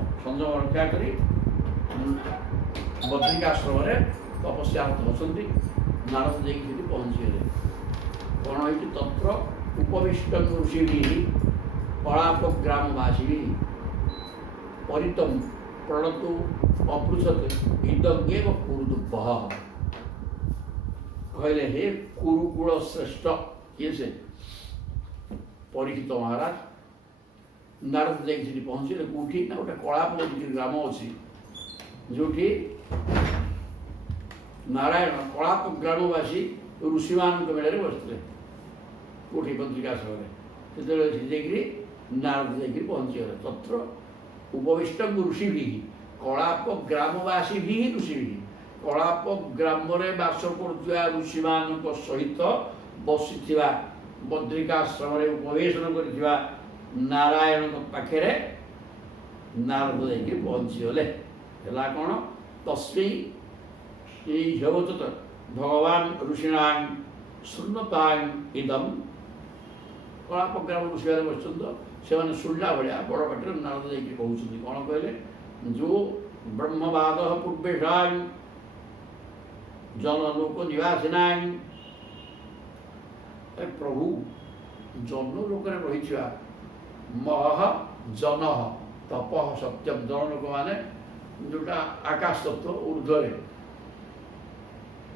ରକ୍ଷା କରି ବଦ୍ରିକାଶ୍ରମରେ ତପସ୍ୟାରତ ଅଛନ୍ତି। ନାରଦ ଯାଇକି ସେଠି ପହଞ୍ଚିଗଲେ। କ'ଣ ହେଇଛି ତତ୍ର ଉପବିଷ୍ଟ ଋଷିଭି କଳାପ ଗ୍ରାମବାସୀ ପରିତମ ପ୍ରଣତୁ ଅପୃଛତ୍ ଇଦଜ୍ଞେବ କୁରୁଦୁଃଖ କହିଲେ ହେ କୁରୁକୁଳ ଶ୍ରେଷ୍ଠ କିଏ ସେ ପରୀକ୍ଷିତ ମହାରାଜ। ନାରଦ ଯାଇକି ସେଠି ପହଞ୍ଚିଲେ କେଉଁଠି ନା ଗୋଟେ କଳାପ ଗ୍ରାମ ଅଛି ଯେଉଁଠି ନାରାୟଣ କଳାପ ଗ୍ରାମବାସୀ ଋଷିମାନଙ୍କ ମେଳରେ ବସିଥିଲେ କେଉଁଠି ବଦ୍ରିକାଶ୍ରମରେ। ସେତେବେଳେ ସେ ଯାଇକିରି ନାରଦ ଯାଇକିରି ପହଞ୍ଚିଗଲେ। ତତ୍ର ଉପବିଷ୍ଟ ଋଷିଭି କଳାପ ଗ୍ରାମବାସୀ ବି ଋଷିଭି କଳାପ ଗ୍ରାମରେ ବାସ କରୁଥିବା ଋଷିମାନଙ୍କ ସହିତ ବସିଥିବା ବଦ୍ରିକାଶ୍ରମରେ ଉପବେଶନ କରିଥିବା ନାରାୟଣଙ୍କ ପାଖରେ ନାରଦ ଯାଇକି ପହଞ୍ଚିଗଲେ। ହେଲା କ'ଣ ତସ୍ମୈ ଏଇ ଜଗତ ଭଗବାନ ଋଷିଣାଂ ଶୂନ୍ୟତାଂ ଇଦମ୍ କଳାପ ଗ୍ରାମ ଋଷିମାନେ ବସିଛନ୍ତି ସେମାନେ ଶୁଣିଲା ଭଳିଆ ବଡ଼ ପାଟିରେ ନାରଦ ଯାଇକି କହୁଛନ୍ତି। କ'ଣ କହିଲେ ଯେଉଁ ବ୍ରହ୍ମବାଦ ପୂର୍ବେଷାଂ ଜନଲୋକ ନିବାସିନାଂ ପ୍ରଭୁ ଜନଲୋକରେ ରହିଥିବା ମହ ଜନଃ ତପଃ ସତ୍ୟମ୍ ଜନଲୋକ ମାନେ ଯେଉଁଟା ଆକାଶ ତତ୍ଵ ଊର୍ଦ୍ଧ୍ୱରେ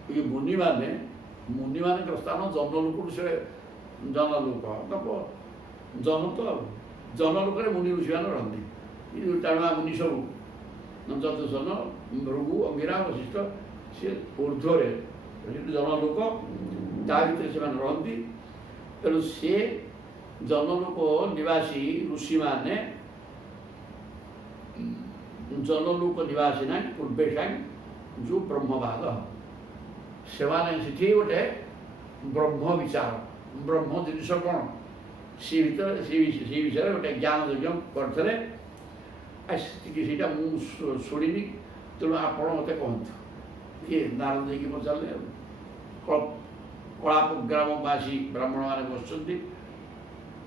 ଏ ମୁନିମାନଙ୍କର ସ୍ଥାନ ଜନଲୋକରୁ ସେ ଜନଲୋକ ତପ ଜନ ତ ଜନଲୋକରେ ମୁନି ଋଷିମାନେ ରହନ୍ତି। ଏ ଯେଉଁ ଟାଣୁଆ ମୁନି ସବୁ ଯଦୁସନ ଭୃଗୁ ଅଙ୍ଗିରା ବଶିଷ୍ଠ ସେ ଊର୍ଦ୍ଧ୍ୱରେ ସେଠି ଜନଲୋକ ତା ଭିତରେ ସେମାନେ ରହନ୍ତି। ତେଣୁ ସେ ଜନଲୋକ ନିବାସୀ ଋଷିମାନେ ଜନଲୋକ ନିବାସୀ ନାହିଁ ପୂର୍ବେଷାଂ ଯେଉଁ ବ୍ରହ୍ମବାଦ ସେମାନେ ସେଠି ଗୋଟେ ବ୍ରହ୍ମ ବିଚାର ବ୍ରହ୍ମ ଜିନିଷ କ'ଣ ସେ ବିଷୟରେ ଗୋଟେ ଜ୍ଞାନ ଯଜ୍ଞ କରିଥିଲେ। ସେଇଟା ମୁଁ ଶୁଣିନି ତେଣୁ ଆପଣ ମୋତେ କୁହନ୍ତୁ। କିଏ ନାରଦ ଦେଇକି ପଚାରିଲେ କଳାପ ଗ୍ରାମବାସୀ ବ୍ରାହ୍ମଣମାନେ ବସିଛନ୍ତି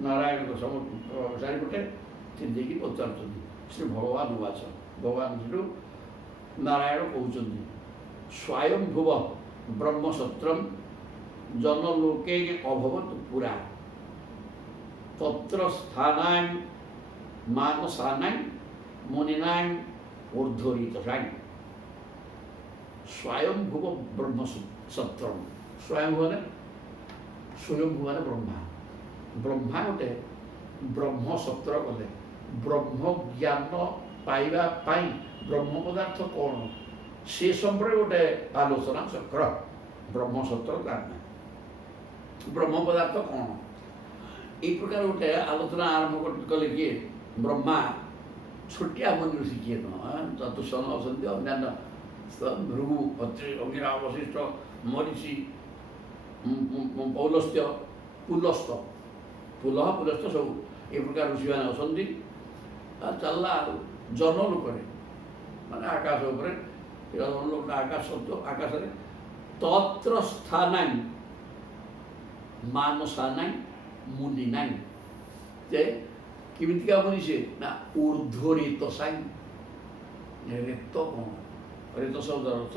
ନାରାୟଣଙ୍କ ଚାରିପଟେ ସେ ଦେଇକି ପଚାରୁଛନ୍ତି। ଶ୍ରୀ ଭଗବାନ ଉବାଚ ଭଗବାନ ସେଠୁ ନାରାୟଣ କହୁଛନ୍ତି ସ୍ୱୟଂଭୁବ ବ୍ରହ୍ମସତ୍ରମ୍ ଜନଲୋକେ ଅଭବତ୍ ପୁରା ତତ୍ର ସ୍ଥାନାଂ ମାନସାନାଂ ମୁନିନାଂ ଊର୍ଧ୍ୱରିତସାଂ ସ୍ୱୟଂଭୁବ ବ୍ରହ୍ମସତ୍ରମ୍ ସ୍ୱୟଂଭୁବ ମାନେ ବ୍ରହ୍ମା ଗୋଟେ ବ୍ରହ୍ମସତ୍ର କଲେ ବ୍ରହ୍ମ ଜ୍ଞାନ ପାଇବା ପାଇଁ ବ୍ରହ୍ମ ପଦାର୍ଥ କ'ଣ ସେ ସମ୍ପର୍କରେ ଗୋଟେ ଆଲୋଚନା ଚକ୍ର ବ୍ରହ୍ମସତ୍ର ତାର ନାହିଁ ବ୍ରହ୍ମ ପଦାର୍ଥ କ'ଣ এই ପ୍ରକାର ଗୋଟେ ଆଲୋଚନା ଆରମ୍ଭ କଲେ କିଏ ବ୍ରହ୍ମା ଛୋଟିଆ ମନି ଋଷି କିଏ ନୁହଁ ଚତୁର୍ସନ ଅଛନ୍ତି ଅନ୍ୟାନ୍ୟ ଭୃଗୁ ଅତ୍ରି ଅଙ୍ଗିରା ବଶିଷ୍ଠ ମରିଚି ପୌଲସ୍ତ୍ୟ ପୁଲସ୍ତ ପୁଲସ୍ତ ସବୁ ଏ ପ୍ରକାର ଋଷିମାନେ ଅଛନ୍ତି। ଚାଲିଲା ଜନଲୋକରେ ମାନେ ଆକାଶ ଉପରେ ଆକାଶ ଆକାଶରେ ତତ୍ର ସ୍ଥାନାଂ ମାନସାନାଂ ମୁନି ନାହିଁ ଯେ କେମିତିକା ମୁନି ସେ ନା ଊର୍ଧ୍ୱରେତ ସାଂ ରେତ କ'ଣ ରେତ ଶବ୍ଦର ଅର୍ଥ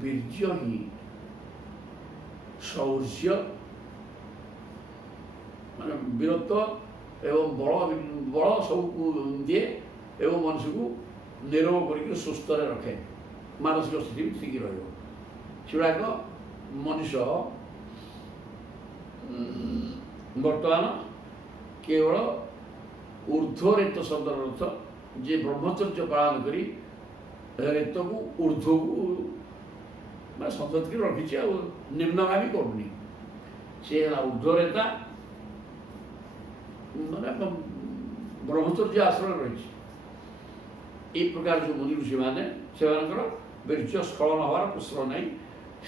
ବୀର୍ଯ୍ୟ ହିଁ ଶୌର୍ଯ୍ୟ ମାନେ ବୀରତ୍ୱ ଏବଂ ବଳ ସବୁକୁ ଦିଏ ଏବଂ ମଣିଷକୁ ନିରୋଗ କରିକି ସୁସ୍ଥରେ ରଖେ ମାନସିକ ସ୍ଥିତି ବି ଠିକ୍ ରହିବ। ସେଗୁଡ଼ାକ ମଣିଷ ବର୍ତ୍ତମାନ କେବଳ ଊର୍ଧ୍ୱରେତ ଶବ୍ଦର ଅର୍ଥ ଯେ ବ୍ରହ୍ମଚର୍ଯ୍ୟ ପାଳନ କରି ରେତକୁ ଊର୍ଧ୍ୱକୁ ମାନେ ସଂଯୋଗ କରି ରଖିଛି ଆଉ ନିମ୍ନଗାମୀ କରୁନି। ସେ ହେଲା ଉର୍ଦ୍ଧ୍ୱରେତା, ମାନେ ବ୍ରହ୍ମଚର୍ଯ୍ୟ ଆଶ୍ରୟ ରହିଛି। এই প্রকার যে মুনি ঋষিମାନେ ସେମାନଙ୍କର ବୀର୍ଯ୍ୟ ସ୍ଖଳନ ହେବାର ପ୍ରଶ୍ନ ନାହିଁ।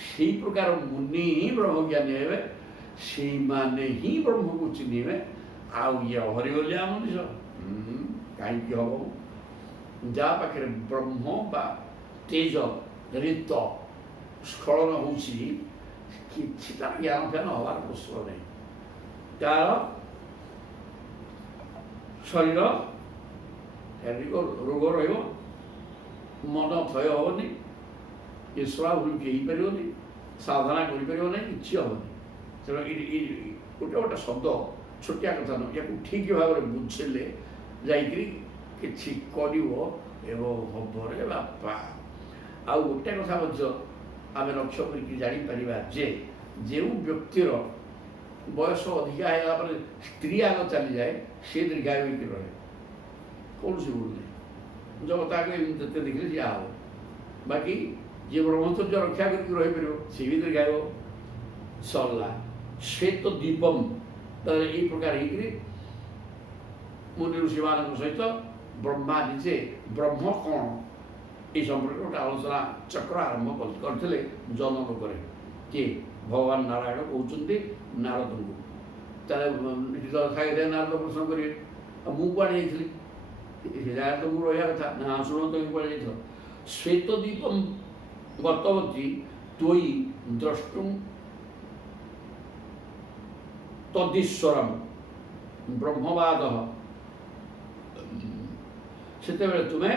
ସେଇ ପ୍ରକାର ମୁନି ହିଁ ବ୍ରହ୍ମଜ୍ଞାନୀ ହେବେ, ସେଇମାନେ ହିଁ ବ୍ରହ୍ମକୁ ଚିହ୍ନିବେ। ଆଉ ଇଏ ହରିଗଲିଆ ମଣିଷ କାହିଁକି ହବ? ଯାହା ପାଖରେ ବ୍ରହ୍ମ ବା ତେଜ ରିତ ସ୍ଖଳନ ହେଉଛି, କିଛି ତାର ଜ୍ଞାନ ଫ୍ୟାନ ହେବାର ପ୍ରଶ୍ନ ନାହିଁ। ତାର ଶରୀର ରୋଗ ରହିବ, ମନ କ୍ଷୟ ହେବନି, ଈଶ୍ୱରାଭିମୁଖୀ ହେଇପାରିବନି, ସାଧନା କରିପାରିବ ନାହିଁ, କିଛି ହେବନି। ତେଣୁ ଗୋଟେ ଗୋଟେ ଶବ୍ଦ ଛୋଟିଆ କଥା ନୁହଁ, ୟାକୁ ଠିକ୍ ଭାବରେ ବୁଝିଲେ ଯାଇକରି କିଛି କରିବ ଏବଂ ହବରେ ବାପା। ଆଉ ଗୋଟେ କଥା ମଧ୍ୟ ଆମେ ଲକ୍ଷ୍ୟ କରିକି ଜାଣିପାରିବା ଯେ ଯେଉଁ ବ୍ୟକ୍ତିର ବୟସ ଅଧିକା ହେଇଗଲା ପରେ ସ୍ତ୍ରୀ ଆଗ ଚାଲିଯାଏ, ସେ ଦୀର୍ଘାୟୁ ହେଇକି ରହେ, କୌଣସି ଭୁଲ ନାହିଁ। ଜଗତାକୁ ଏମିତି ଯେତେ ଦେଖିଲେ ସିଏ ହେବ। ବାକି ଯିଏ ବ୍ରହ୍ମଚର୍ଯ୍ୟ ରକ୍ଷା କରିକି ରହିପାରିବ ସେ ବି ଦୀର୍ଘାୟୁ ସରିଲା। ଶ୍ଵେତ ଦୀପମ୍ ତାହେଲେ ଏଇ ପ୍ରକାର ହେଇକରି ମୁନି ଋଷିମାନଙ୍କ ସହିତ ବ୍ରହ୍ମା ନିଜେ ବ୍ରହ୍ମ କ'ଣ এই সম্পর্কে ଗୋଟେ ଆଲୋଚନା ଚକ୍ର ଆରମ୍ଭ କରିଥିଲେ ଜନଲୋକରେ। କିଏ? ଭଗବାନ ନାରାୟଣ କହୁଛନ୍ତି ନାରଦଙ୍କୁ। ତାହେଲେ ନାରଦ ପ୍ରଶ୍ନ କରିବେ, ଆଉ ମୁଁ କୁଆଡ଼େ ଯାଇଥିଲି? ସେ ଜାଗାରେ ତ ମୁଁ ରହିବା କଥା ନା। ଶୁଣ, ତମେ କୁଆଡ଼େ ଯାଇଥିଲ? ଶ୍ଵେତ ଦୀପମ୍ ଗତବତୀ ତ୍ୱୟି ଦ୍ରଷ୍ଟୁଂ ତଦୀଶ୍ୱରମ୍ ବ୍ରହ୍ମବାଦଃ। ସେତେବେଳେ ତୁମେ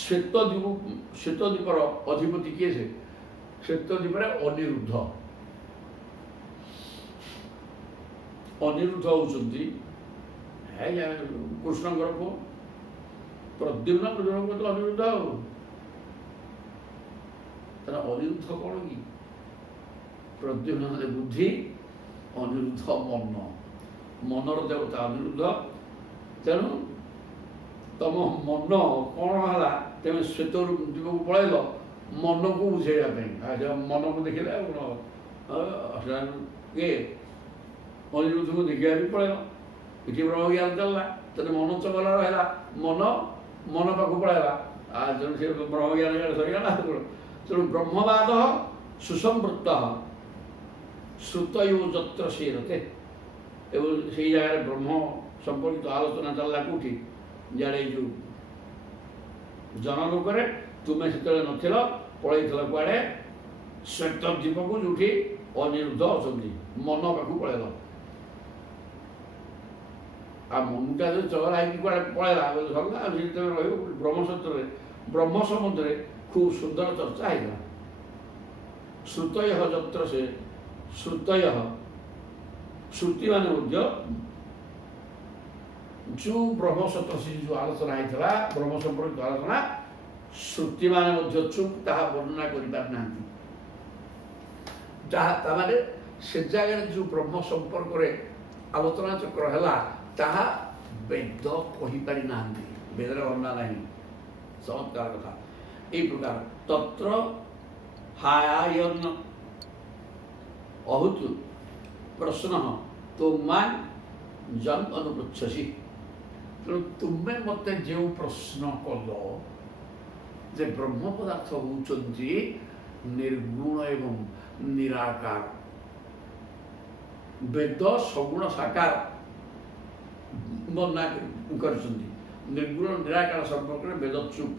ଶ୍ଵେତଦ୍ୱୀପର ଅଧିପତି କିଏ? ସେ ଶ୍ଵେତଦ୍ୱୀପରେ ଅନିରୁଦ୍ଧ। ଅନିରୁଦ୍ଧ ହେଉଛନ୍ତି କୃଷ୍ଣଙ୍କର ପୁଅ। ପ୍ରଦ୍ୟୁମ୍ନ କୃଷ୍ଣଙ୍କ ତ ଅନିରୁଦ୍ଧ। ଆଉ ତାର ଅନିରୁଦ୍ଧ କ'ଣ କି? ପ୍ରଦ୍ୟୁମ୍ନ ହେଲେ ବୁଦ୍ଧି, ଅନିରୁଦ୍ଧ ମନ, ମନର ଦେବତା ଅନିରୁଦ୍ଧ। ତେଣୁ ତମ ମନ କ'ଣ ହେଲା, ତେଣୁ ଶ୍ଵେତ ଦ୍ୱୀପକୁ ପଳେଇଲ ମନକୁ ବୁଝେଇବା ପାଇଁ। ମନକୁ ଦେଖିଲେ କିଏ? ଅନିରୁଦ୍ଧକୁ ଦେଖିବା ବି ପଳେଇଲ। ଏଠି ବ୍ରହ୍ମଜ୍ଞାନ ଚାଲିଲା, ତେଣୁ ମନ ଚଗଲା ରହିଲା, ମନ ପାଖକୁ ପଳେଇଲା। ତେଣୁ ସେ ବ୍ରହ୍ମଜ୍ଞାନ ସରିଗଲା। ତେଣୁ ବ୍ରହ୍ମବାଦ ସୁସଂବୃତ୍ତ ଶ୍ରୁତୟୋ ଯତ୍ର ସେରତେ। ଏବଂ ସେଇ ଜାଗାରେ ବ୍ରହ୍ମ ସମ୍ପର୍କିତ ଆଲୋଚନା ଚାଲିଲା କେଉଁଠି? ଇଆଡ଼େ ଏଇ ଯେଉଁ ଜନଲୋକରେ। ତୁମେ ସେତେବେଳେ ନଥିଲ, ପଳେଇଥିଲ କୁଆଡ଼େ? ଶ୍ଵେତ ଦ୍ୱୀପକୁ, ଯେଉଁଠି ଅନିରୁଦ୍ଧ ଅଛନ୍ତି। ମନ ପାଖକୁ ପଳେଇଲ। ଆଉ ମନଟା ଯଦି ଚଗଲା ହେଇକି କୁଆଡ଼େ ପଳେଇଲା ସରିଲା। ଆଉ ସେତେବେଳେ ରହିବ ବ୍ରହ୍ମସୂତ୍ରରେ, ବ୍ରହ୍ମ ସମ୍ବନ୍ଧରେ ଖୁବ୍ ସୁନ୍ଦର ଚର୍ଚ୍ଚା ହେଇଥିଲା। ଶ୍ରୁତୟ ଯତ୍ର ସେ, ଶ୍ରୁତୟ ଶ୍ରୁତିମାନେ ମଧ୍ୟ ଯେଉଁ ବ୍ରହ୍ମସୂତ୍ର ସେ ଯେଉଁ ଆଲୋଚନା ହେଇଥିଲା, ବ୍ରହ୍ମ ସମ୍ପର୍କିତ ଆଲୋଚନା, ଶ୍ରୁତିମାନେ ମଧ୍ୟ ଚୁପ୍ ତାହା ବର୍ଣ୍ଣନା କରିପାରିନାହାନ୍ତି। ତାମାନେ ସେ ଜାଗାରେ ଯେଉଁ ବ୍ରହ୍ମ ସମ୍ପର୍କରେ ଆଲୋଚନା ଚକ୍ର ହେଲା, ତାହା ବେଦ କହିପାରିନାହାନ୍ତି। ବେଦରେ ବର୍ଣ୍ଣନା ନାହିଁ। ଚମତ୍କାର କଥା। এই প্রকার তত্র হায়ায়ন অহুত প্রশ্ন তোমান জন অনুপৃচ্ছসি। ତେଣୁ ତୁମେ ମୋତେ ଯେଉଁ ପ୍ରଶ୍ନ କଲ ଯେ ବ୍ରହ୍ମ ପଦାର୍ଥ ହେଉଛନ୍ତି ନିର୍ଗୁଣ ଏବଂ ନିରାକାର, ବେଦ ସଗୁଣ ସାକାର ବର୍ଣ୍ଣନା କରିଛନ୍ତି। ନିର୍ଗୁଣ ନିରାକାର ସମ୍ପର୍କରେ ବେଦ ଚୁପ୍।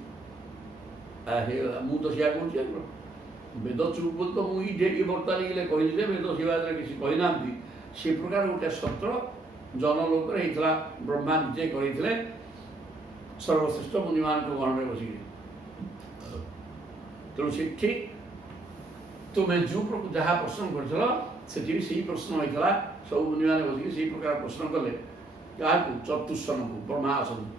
ମୁଁ ତ ସେଇଆ କହୁଛି। ବେଦ ଚୁପ୍ ବୋଲି ତ ମୁଁ ଏଇ ବର୍ତ୍ତାଲିଲେ କହିଲି ଯେ ବେଦ ସେ ବାଦରେ କିଛି କହିନାହାନ୍ତି। ସେ ପ୍ରକାର ଗୋଟେ ସତ୍ର ଜନଲୋକରେ ହେଇଥିଲା। ବ୍ରହ୍ମା ନିଜେ କହିଥିଲେ ସର୍ବଶ୍ରେଷ୍ଠ ମୁନିମାନଙ୍କ ଗଣରେ ବସିକି। ତେଣୁ ସେଠି ତୁମେ ଯେଉଁ ଯାହା ପ୍ରଶ୍ନ କରିଥିଲ, ସେଠି ବି ସେଇ ପ୍ରଶ୍ନ ହେଇଥିଲା। ସବୁ ମୁନିମାନେ ବସିକି ସେଇ ପ୍ରକାର ପ୍ରଶ୍ନ କଲେ। କାହାକୁ? ଚତୁଃସନକୁ। ବ୍ରହ୍ମା ଆସନ୍ତି,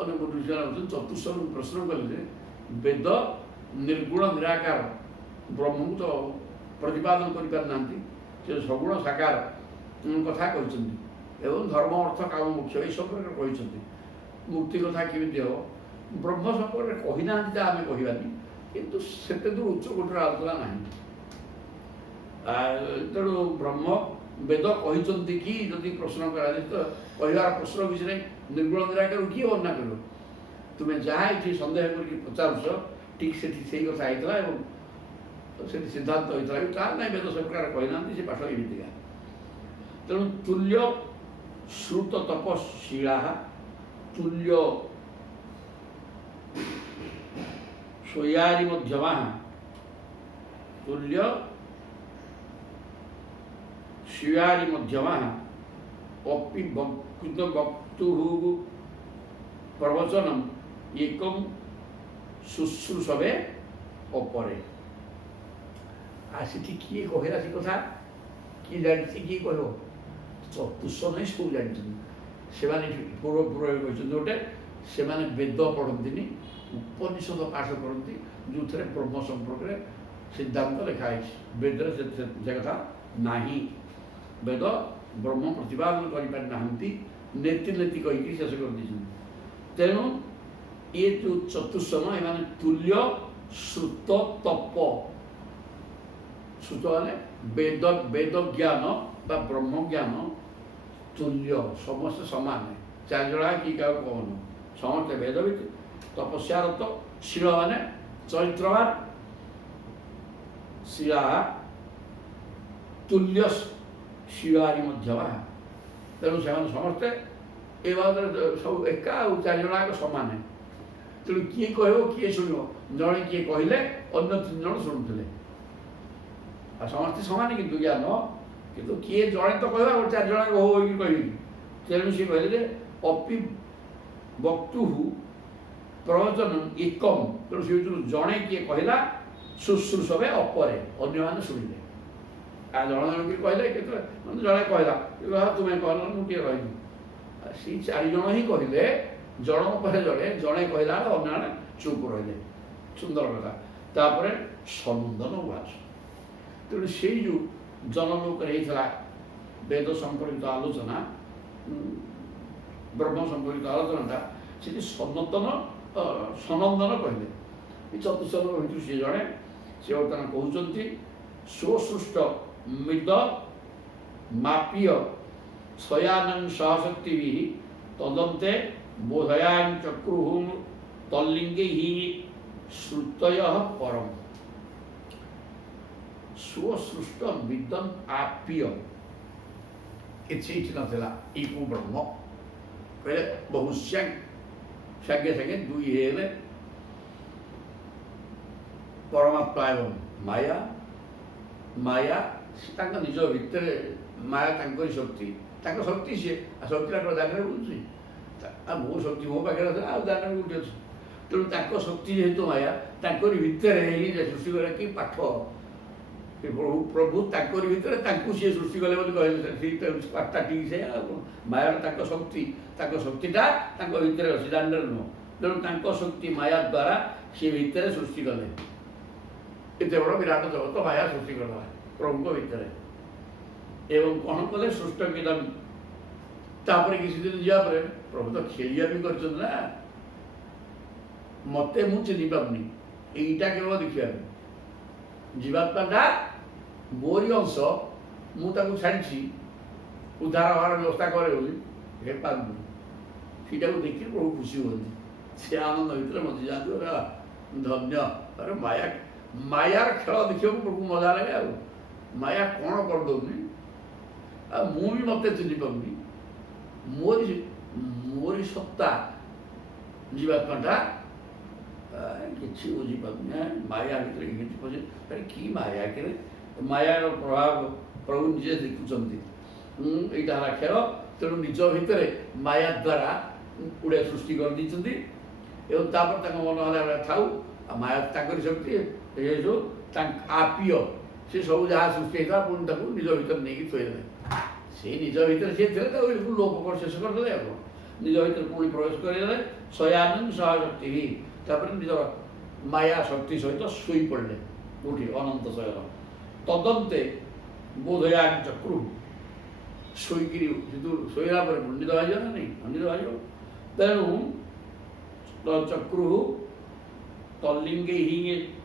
ଅନେକ ଋଷିମାନେ ଅଛନ୍ତି। ଚତୁଃସନକୁ ପ୍ରଶ୍ନ କଲେ ଯେ ବେଦ ନିର୍ଗୁଣ ନିରାକାର ବ୍ରହ୍ମକୁ ତ ପ୍ରତିପାଦନ କରିପାରିନାହାନ୍ତି, ସେ ସଗୁଣ ସାକାର କଥା କହିଛନ୍ତି ଏବଂ ଧର୍ମ ଅର୍ଥ କାମ ମୋକ୍ଷ ଏହି ସମ୍ପର୍କରେ କହିଛନ୍ତି। ମୁକ୍ତି କଥା କେମିତି ହେବ? ବ୍ରହ୍ମ ସମ୍ପର୍କରେ କହିନାହାନ୍ତି, ତା ଆମେ କହିବାନି, କିନ୍ତୁ ସେତେ ଦୂର ଉଚ୍ଚ କୋଟିର ଆଲୋଚନା ନାହିଁ। ତେଣୁ ବ୍ରହ୍ମ ବେଦ କହିଛନ୍ତି କି ଯଦି ପ୍ରଶ୍ନ କରାଯାଏ ତ କହିବାର ପ୍ରଶ୍ନ କିଛି ନାହିଁ, ନିର୍ଗୁଣ ନିରାକାରକୁ କିଏ ବର୍ଣ୍ଣନା କରିବ? ତୁମେ ଯାହା ଏଠି ସନ୍ଦେହ କରିକି ପଚାରୁଛ ଠିକ୍ ସେଠି ସେଇ କଥା ହେଇଥିଲା ଏବଂ ସେଠି ସିଦ୍ଧାନ୍ତ ହୋଇଥିଲା ବି ତାହା ନାହିଁ, ବେଦ ସେ ପ୍ରକାର କହିନାହାନ୍ତି, ସେ ପାଠ ଏମିତିକା। ତେଣୁ ତୁଲ୍ୟ ଶ୍ରୁତ ତପଶୀଳା ତୁଲ୍ୟ ସ୍ୱୟାରି ମଧ୍ୟମା ତୁଲ୍ୟ ସ୍ୱୟାରି ମଧ୍ୟମା ଅପି ବକ୍ତୁ ପ୍ରବଚନम ଏକମ୍ ଶୁଶ୍ରୂଷବେ ଅପରେ। আর সেটি কিଏ କହିଲା ସେ କଥା, କିଏ ଜାଣିଛି, କିଏ କହିବ? ଚତୁର୍ଶ ନାହିଁ, ସବୁ ଜାଣିଛନ୍ତି। ସେମାନେ ପୂର୍ବ କହିଛନ୍ତି ଗୋଟେ, ସେମାନେ ବେଦ ପଢ଼ନ୍ତିନି, ଉପନିଷଦ ପାଠ କରନ୍ତି ଯେଉଁଥିରେ ବ୍ରହ୍ମ ସମ୍ପର୍କରେ ସିଦ୍ଧାନ୍ତ ଲେଖା ହେଇଛି। ବେଦରେ ସେ କଥା ନାହିଁ। ବେଦ ବ୍ରହ୍ମ ପ୍ରତିପାଦନ କରିପାରି ନାହାନ୍ତି, ନେତି ନେତି କହିକି ଶେଷ କରିଦେଇଛନ୍ତି। ତେଣୁ ଏ ଯେଉଁ ଚତୁର୍ସନ ଏମାନେ ତୁଲ୍ୟ ଶ୍ରୁତ ତପ, ଶ୍ରୁତ ମାନେ ବେଦ ଜ୍ଞାନ ବା ବ୍ରହ୍ମ ଜ୍ଞାନ ତୁଲ୍ୟ, ସମସ୍ତେ ସମାନ, ଚାରିଜଣା କି କାହାକୁ କହୁନୁ, ସମସ୍ତେ ବେଦବିତ ତପସ୍ୟାରତ। ଶୀଳ ମାନେ ଚରିତ୍ରବାନ, ଶିଳା ତୁଲ୍ୟ ଶିଳାରି ମଧ୍ୟମା। ତେଣୁ ସେମାନେ ସମସ୍ତେ ଏ ବାବଦରେ ସବୁ ଏକା ଆଉ ଚାରିଜଣାକ ସମାନ। ତେଣୁ କିଏ କହିବ କିଏ ଶୁଣିବ? ଜଣେ କିଏ କହିଲେ ଅନ୍ୟ 3 ଜଣ ଶୁଣୁଥିଲେ, ଆଉ ସମସ୍ତେ ସମାନ କିନ୍ତୁ ଜ୍ଞାନ। କିନ୍ତୁ କିଏ ଜଣେ ତ କହିବା, ଗୋଟେ 4 ଜଣ ହୋ ହୋଇକି କହିବି। ତେଣୁ ସିଏ କହିଲେ ଯେ ଅପି ବକ୍ତୁ ପ୍ରବଚନ ଏକମ୍, ତେଣୁ ସେ ଭିତରୁ ଜଣେ କିଏ କହିଲା ଶୁଶ୍ରୂଷବେ ଅପରେ, ଅନ୍ୟମାନେ ଶୁଣିଲେ। ଆଉ ଜଣ ଜଣକି କହିଲେ, କେତେ ମାନେ ଜଣେ କହିଲା ତୁମେ କହିଲ ମୁଁ କିଏ କହିବି, ସେଇ 4 ଜଣ ହିଁ କହିଲେ, ଜଣଙ୍କ ପରେ ଜଣେ କହିଲା ବେଳେ ଅନ୍ୟମାନେ ଚୁପ୍ ରହିଲେ। ସୁନ୍ଦର କଥା। ତାପରେ ସନନ୍ଦନ ଉବାଚ। ତେଣୁ ସେଇ ଯେଉଁ ଜନଲୋକରେ ହେଇଥିଲା ବେଦ ସମ୍ପର୍କିତ ଆଲୋଚନା, ବ୍ରହ୍ମ ସମ୍ପର୍କିତ ଆଲୋଚନାଟା ସେଠି ସନନ୍ଦନ କହିଲେ। ଏ ଚତୁର୍ସନ ଭିତରୁ ସିଏ ଜଣେ, ସେ ବର୍ତ୍ତମାନ କହୁଛନ୍ତି ସ୍ୱସୃଷ୍ଟ ମିଦ ମାପୀୟ ଶୟାନଂ ସହଶକ୍ତି ତଦନ୍ତେ ବୋଧୟାଂ ଚକ୍ରୁଃ ତଲ୍ଲିଙ୍ଗୈଃ ଶ୍ରୁତୟଃ ପରମ୍। ସ୍ୱସୃଷ୍ଟ ବିଦ୍ୱାନ୍ ଆପ୍ୟ, କିଛି ଏଠି ନଥିଲା। ଏଇ କୋଉ ବ୍ରହ୍ମ କହିଲେ ବହୁଶ୍ୟାଂ, ସାଙ୍ଗେ ସାଙ୍ଗେ 2 ହେଇଗଲେ ପରମାତ୍ମା ଏବଂ ମାୟା। ମାୟା ତାଙ୍କ ନିଜ ଭିତରେ, ମାୟା ତାଙ୍କରି ଶକ୍ତି, ତାଙ୍କ ଶକ୍ତି ସିଏ, ଆଉ ଶକ୍ତିଟା କ'ଣ ଜାଗାରେ ବୁଝୁଛି? ଆଉ ମୋ ଶକ୍ତି ମୋ ପାଖରେ ଅଛି, ଆଉ ଜାଗାରେ କୋଉଠି ଅଛି? ତେଣୁ ତାଙ୍କ ଶକ୍ତି ଯେହେତୁ ମାୟା, ତାଙ୍କରି ଭିତରେ ହିଁ ସୃଷ୍ଟି କଲେ। କି ପାଠ! ପ୍ରଭୁ ତାଙ୍କରି ଭିତରେ ତାଙ୍କୁ ସିଏ ସୃଷ୍ଟି କଲେ ବୋଲି କହିଲେ, ସେଇଟା ପାଠଟା ଠିକ୍ ସେ। ଆଉ ମାୟାର ତାଙ୍କ ଶକ୍ତିଟା ତାଙ୍କ ଭିତରେ ଅଛି, ଦାଣ୍ଡରେ ନୁହଁ। ତେଣୁ ତାଙ୍କ ଶକ୍ତି ମାୟା ଦ୍ୱାରା ସିଏ ଭିତରେ ସୃଷ୍ଟି କଲେ। ଏତେ ବଡ଼ ବିରାଟ ଜଗତ ମାୟା ସୃଷ୍ଟି କରିଦେଲା ପ୍ରଭୁଙ୍କ ଭିତରେ। ଏବଂ କ'ଣ କଲେ? ସୃଷ୍ଟ କିଦମ୍। ତାପରେ କିଛି ଦିନ ଯିବା ପରେ ପ୍ରଭୁ ତ ଖେଳିବା ବି କରିଛନ୍ତି ନା, ମତେ ମୁଁ ଚିହ୍ନି ପାରୁନି, ଏଇଟା କେବଳ ଦେଖିବାକୁ। ଜୀବାତ୍ମାଟା ମୋରି ଅଂଶ, ମୁଁ ତାକୁ ଛାଡ଼ିଛି ଉଦ୍ଧାର ହେବାର ବ୍ୟବସ୍ଥା କରେ ବୋଲି, ହେଇପାରୁନି। ସେଇଟାକୁ ଦେଖି ପ୍ରଭୁ ଖୁସି ହୁଅନ୍ତି, ସେ ଆନନ୍ଦ ଭିତରେ ମଜି ଯାଆନ୍ତି। ଧନ୍ୟ। ଆରେ ମାୟାର ଖେଳ ଦେଖିବାକୁ ପ୍ରଭୁ ମଜା ଲାଗେ। ଆଉ ମାୟା କ'ଣ କରିଦେଉନି, ଆଉ ମୁଁ ବି ମୋତେ ଚିହ୍ନି ପାରୁନି, ମୋରି ସତ୍ତା ଜୀବାତ୍ମାଟା କିଛି ବୁଝିପାରୁନି। ମାୟା ଭିତରେ କିଛି ପଶି, କି ମାୟା କେରେ? ମାୟାର ପ୍ରଭାବ ପ୍ରଭୁ ନିଜେ ଦେଖୁଛନ୍ତି। ଏଇଟା ହେଲା ଖେଳ। ତେଣୁ ନିଜ ଭିତରେ ମାୟା ଦ୍ୱାରା ଗୁଡ଼ାଏ ସୃଷ୍ଟି କରିଦେଇଛନ୍ତି ଏବଂ ତାପରେ ତାଙ୍କ ମନ ହେଲା ଥାଉ, ଆଉ ମାୟା ତାଙ୍କରି ଶକ୍ତି, ଏ ଯେଉଁ ତାଙ୍କ ଆପ୍ୟ, ସେ ସବୁ ଯାହା ସୃଷ୍ଟି ହେଇଥିଲା ପୁଣି ତାକୁ ନିଜ ଭିତରେ ନେଇକି ଥୋଇଦେଲେ। ସେଇ ନିଜ ଭିତରେ ସିଏ ଥିଲେ, ତାକୁ ଲୋକ ଶେଷ କରିଦେଲେ। ଆଉ ନିଜ ଭିତରେ ପୁଣି ପ୍ରବେଶ କରିଦେଲେ। ଶୟାନଂ ସହଶକ୍ତି, ତାପରେ ନିଜର ମାୟା ଶକ୍ତି ସହିତ ଶୋଇପଡ଼ିଲେ କୋଉଠି? ଅନନ୍ତ ଶୟନ। ତଦନ୍ତେ ବୋଧୟାଂ ଚକ୍ରୁଃ, ଶୋଇକିରି ଶୋଇଲା ପରେ ନିଦ ଭାଜିବ ନା ନାହିଁ? ନିଦ ଭାଜିବ। ତେଣୁ ଚକ୍ରୁଃ ତଲ୍ଲିଙ୍ଗୈଃ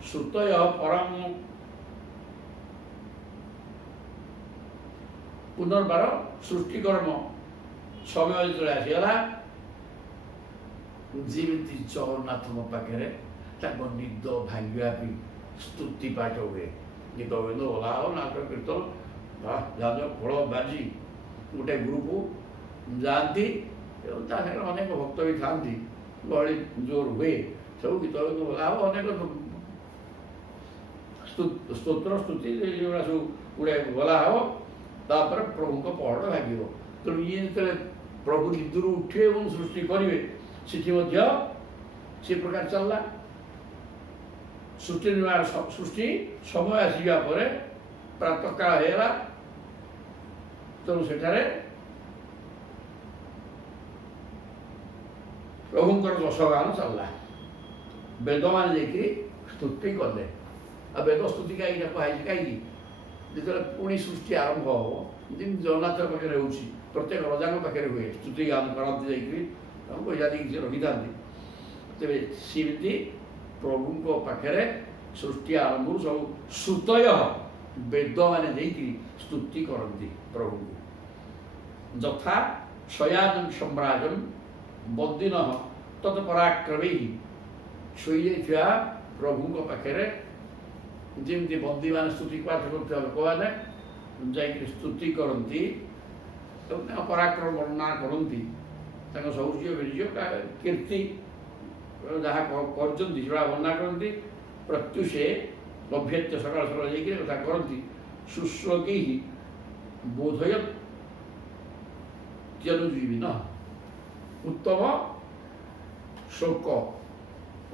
ଶ୍ରୁତୟଃ ପରମ୍ पुनर्बार सृष्टिकर्म समय जो आसीगला जमी जगन्नाथ पाखे निद भांगा स्तुति पाठ हुए गीत गोविंद बोला हो नाच कीर्तन जान फल बाजी गोटे ग्रुप जाती अनेक भक्त भी था गहली जोर हुए सब गीत गोविंद बोला हो अनेक स्तोत्र स्तुति सब गुड़े बोला हो तापर प्रभु पहड़ भाग तेणु ये जो प्रभु निदर उठे और सृष्टि करेंगे से प्रकार चलला सृष्टि निर्माण सृष्टि समय आसवा पर प्रातः काल होगा तेणु सेठारे प्रभुंकर दशगान चलला वेद मान स्तुति कले आ वेद स्तुति कहीं कहीं कहीं जो पुणी सृष्टि आरंभ हम जमी जगन्नाथ पाखे हो प्रत्येक रजा पाखे हुए स्तुति गान करती जाकि पैसा दी किसी रखी था तेरे सीमिति प्रभु पाखे सृष्टि आरंभ सब श्रुतय वेद मैंने स्तुति करती प्रभु यथा शयान सम्राजन बदिन तत्पराक्रमी शोई जा प्रभु पाखे जमी बंदी मान स्तुति पाठ कर लोक मैंने जा स्तुति करती पराक्रम वर्णना करती शौर्य वीर्य कीर्ति जहाँ कर वर्णना करती प्रत्युषे लभ्यत्य सकाल सकाल कथा करती शुश्लोकी बोधयत त्यनुजीवी न उत्तम शोक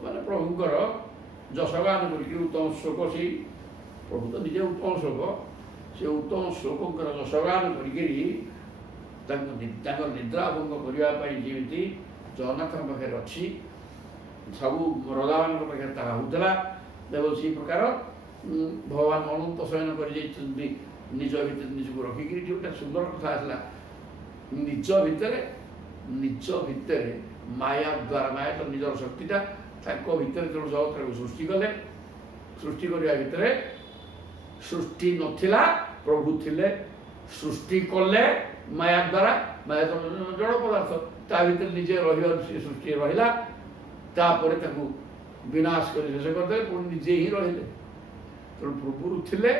माने प्रभुंकर जशगान करके उत्तम शोक से प्रभु तो निजे उत्तम शोक से उत्तम शोकर जशगान करके निद्रा भंग करने जमी जगन्नाथ पाखे अच्छी सब रजा मान पाखे होता देखो से प्रकार भगवान अनंत शयन कर निज भितर निजक रखिक गोटे सुंदर कथा आसला निज भितर माया द्वारा माया तो निजर शक्तिटा भितर जो जगत सृष्टि कले सृष्टि करने भितर सृष्टि नथिला प्रभु थिले सृष्टि कले माया द्वारा माया तो जड़ पदार्थ ता भीतर निजे रही सृष्टि रहा तापर विनाश कर शेष करदे पुणी निजे ही रहिले तेणु पूर्व थिले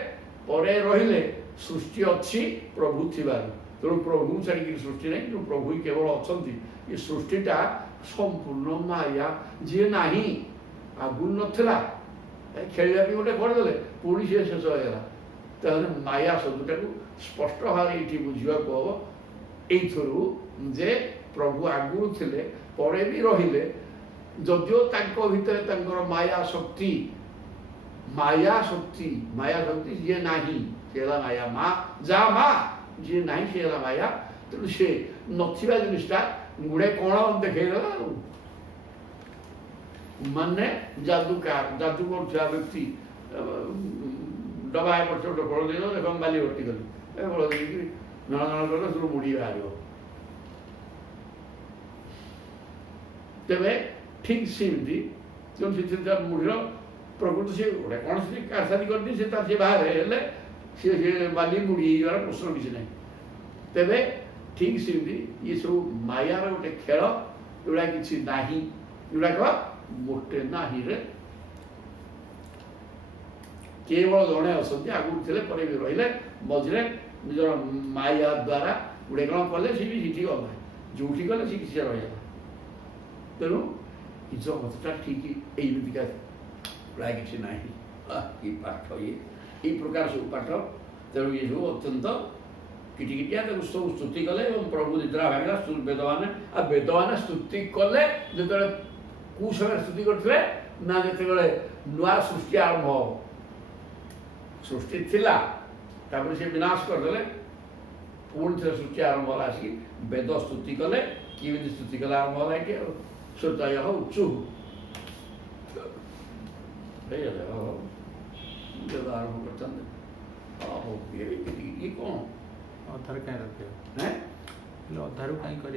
परे रहिले सृष्टि अच्छी प्रभु थिबार तेणु प्रभु छाड़ी सृष्टि नहीं जो प्रभु ही केवल अच्छा ये सृष्टिटा संपूर्ण माया जी नहीं आगु नाला खेल गोटे करदे पुणी सी शेष होगा तेज माया शब्दटा को स्पष्ट भाव ये बुझा हम यू जे प्रभु आगुरी थे परे भी रहिले जदिओ भितर माया शक्ति जी नहीं सी माया माँ जा माँ जी नहीं सी माया तेणु सी नथिबा जिनिसटा गुड़े कौन देखा माने जादूकार जादू कर व्यक्ति डबा एपट गोटे बड़ दे देख बाली भर्ती कली बड़ देखिए जन जन कले सब मुड़ी बाहर तेरे ठीक सेमती जो मुढ़ीर प्रकृति से गोटे कौन से कारसादी कर बाहर सी बाली मुड़ी जार प्रश्न किसी ना तेरे ठीक सेमती ये सब मायार गोटे खेल जोड़ा कि गुड़ाक मोटे ना केवल जड़े अच्छा आगुरी थे पर भी रही मझे निजर माया द्वारा गुड़े कौन कले सी भी गला जो गले सी किसी रहा तेणु जगतटा ठीक यमिका प्राय कि ना कि पाठ ये प्रकार सब पाठ तेणु ये सब अत्यंत किटिकिटिया सब स्तुति कले प्रभु निद्रा भागला वेद मैंने स्तुति कले जो कौ समय स्तुति करते ना जिते नुआ सृष्टि आरंभ हो सृष्टि थिला तापर से विनाश करदे पुणी थे सृष्टि आरंभ है आसिक वेद स्तुति कले कि स्तुति कले आरंभ है कि श्रोतय उच्चु वेद आरंभ कर ये कौन अधार कहीं रखे हैं अधारू कहीं कर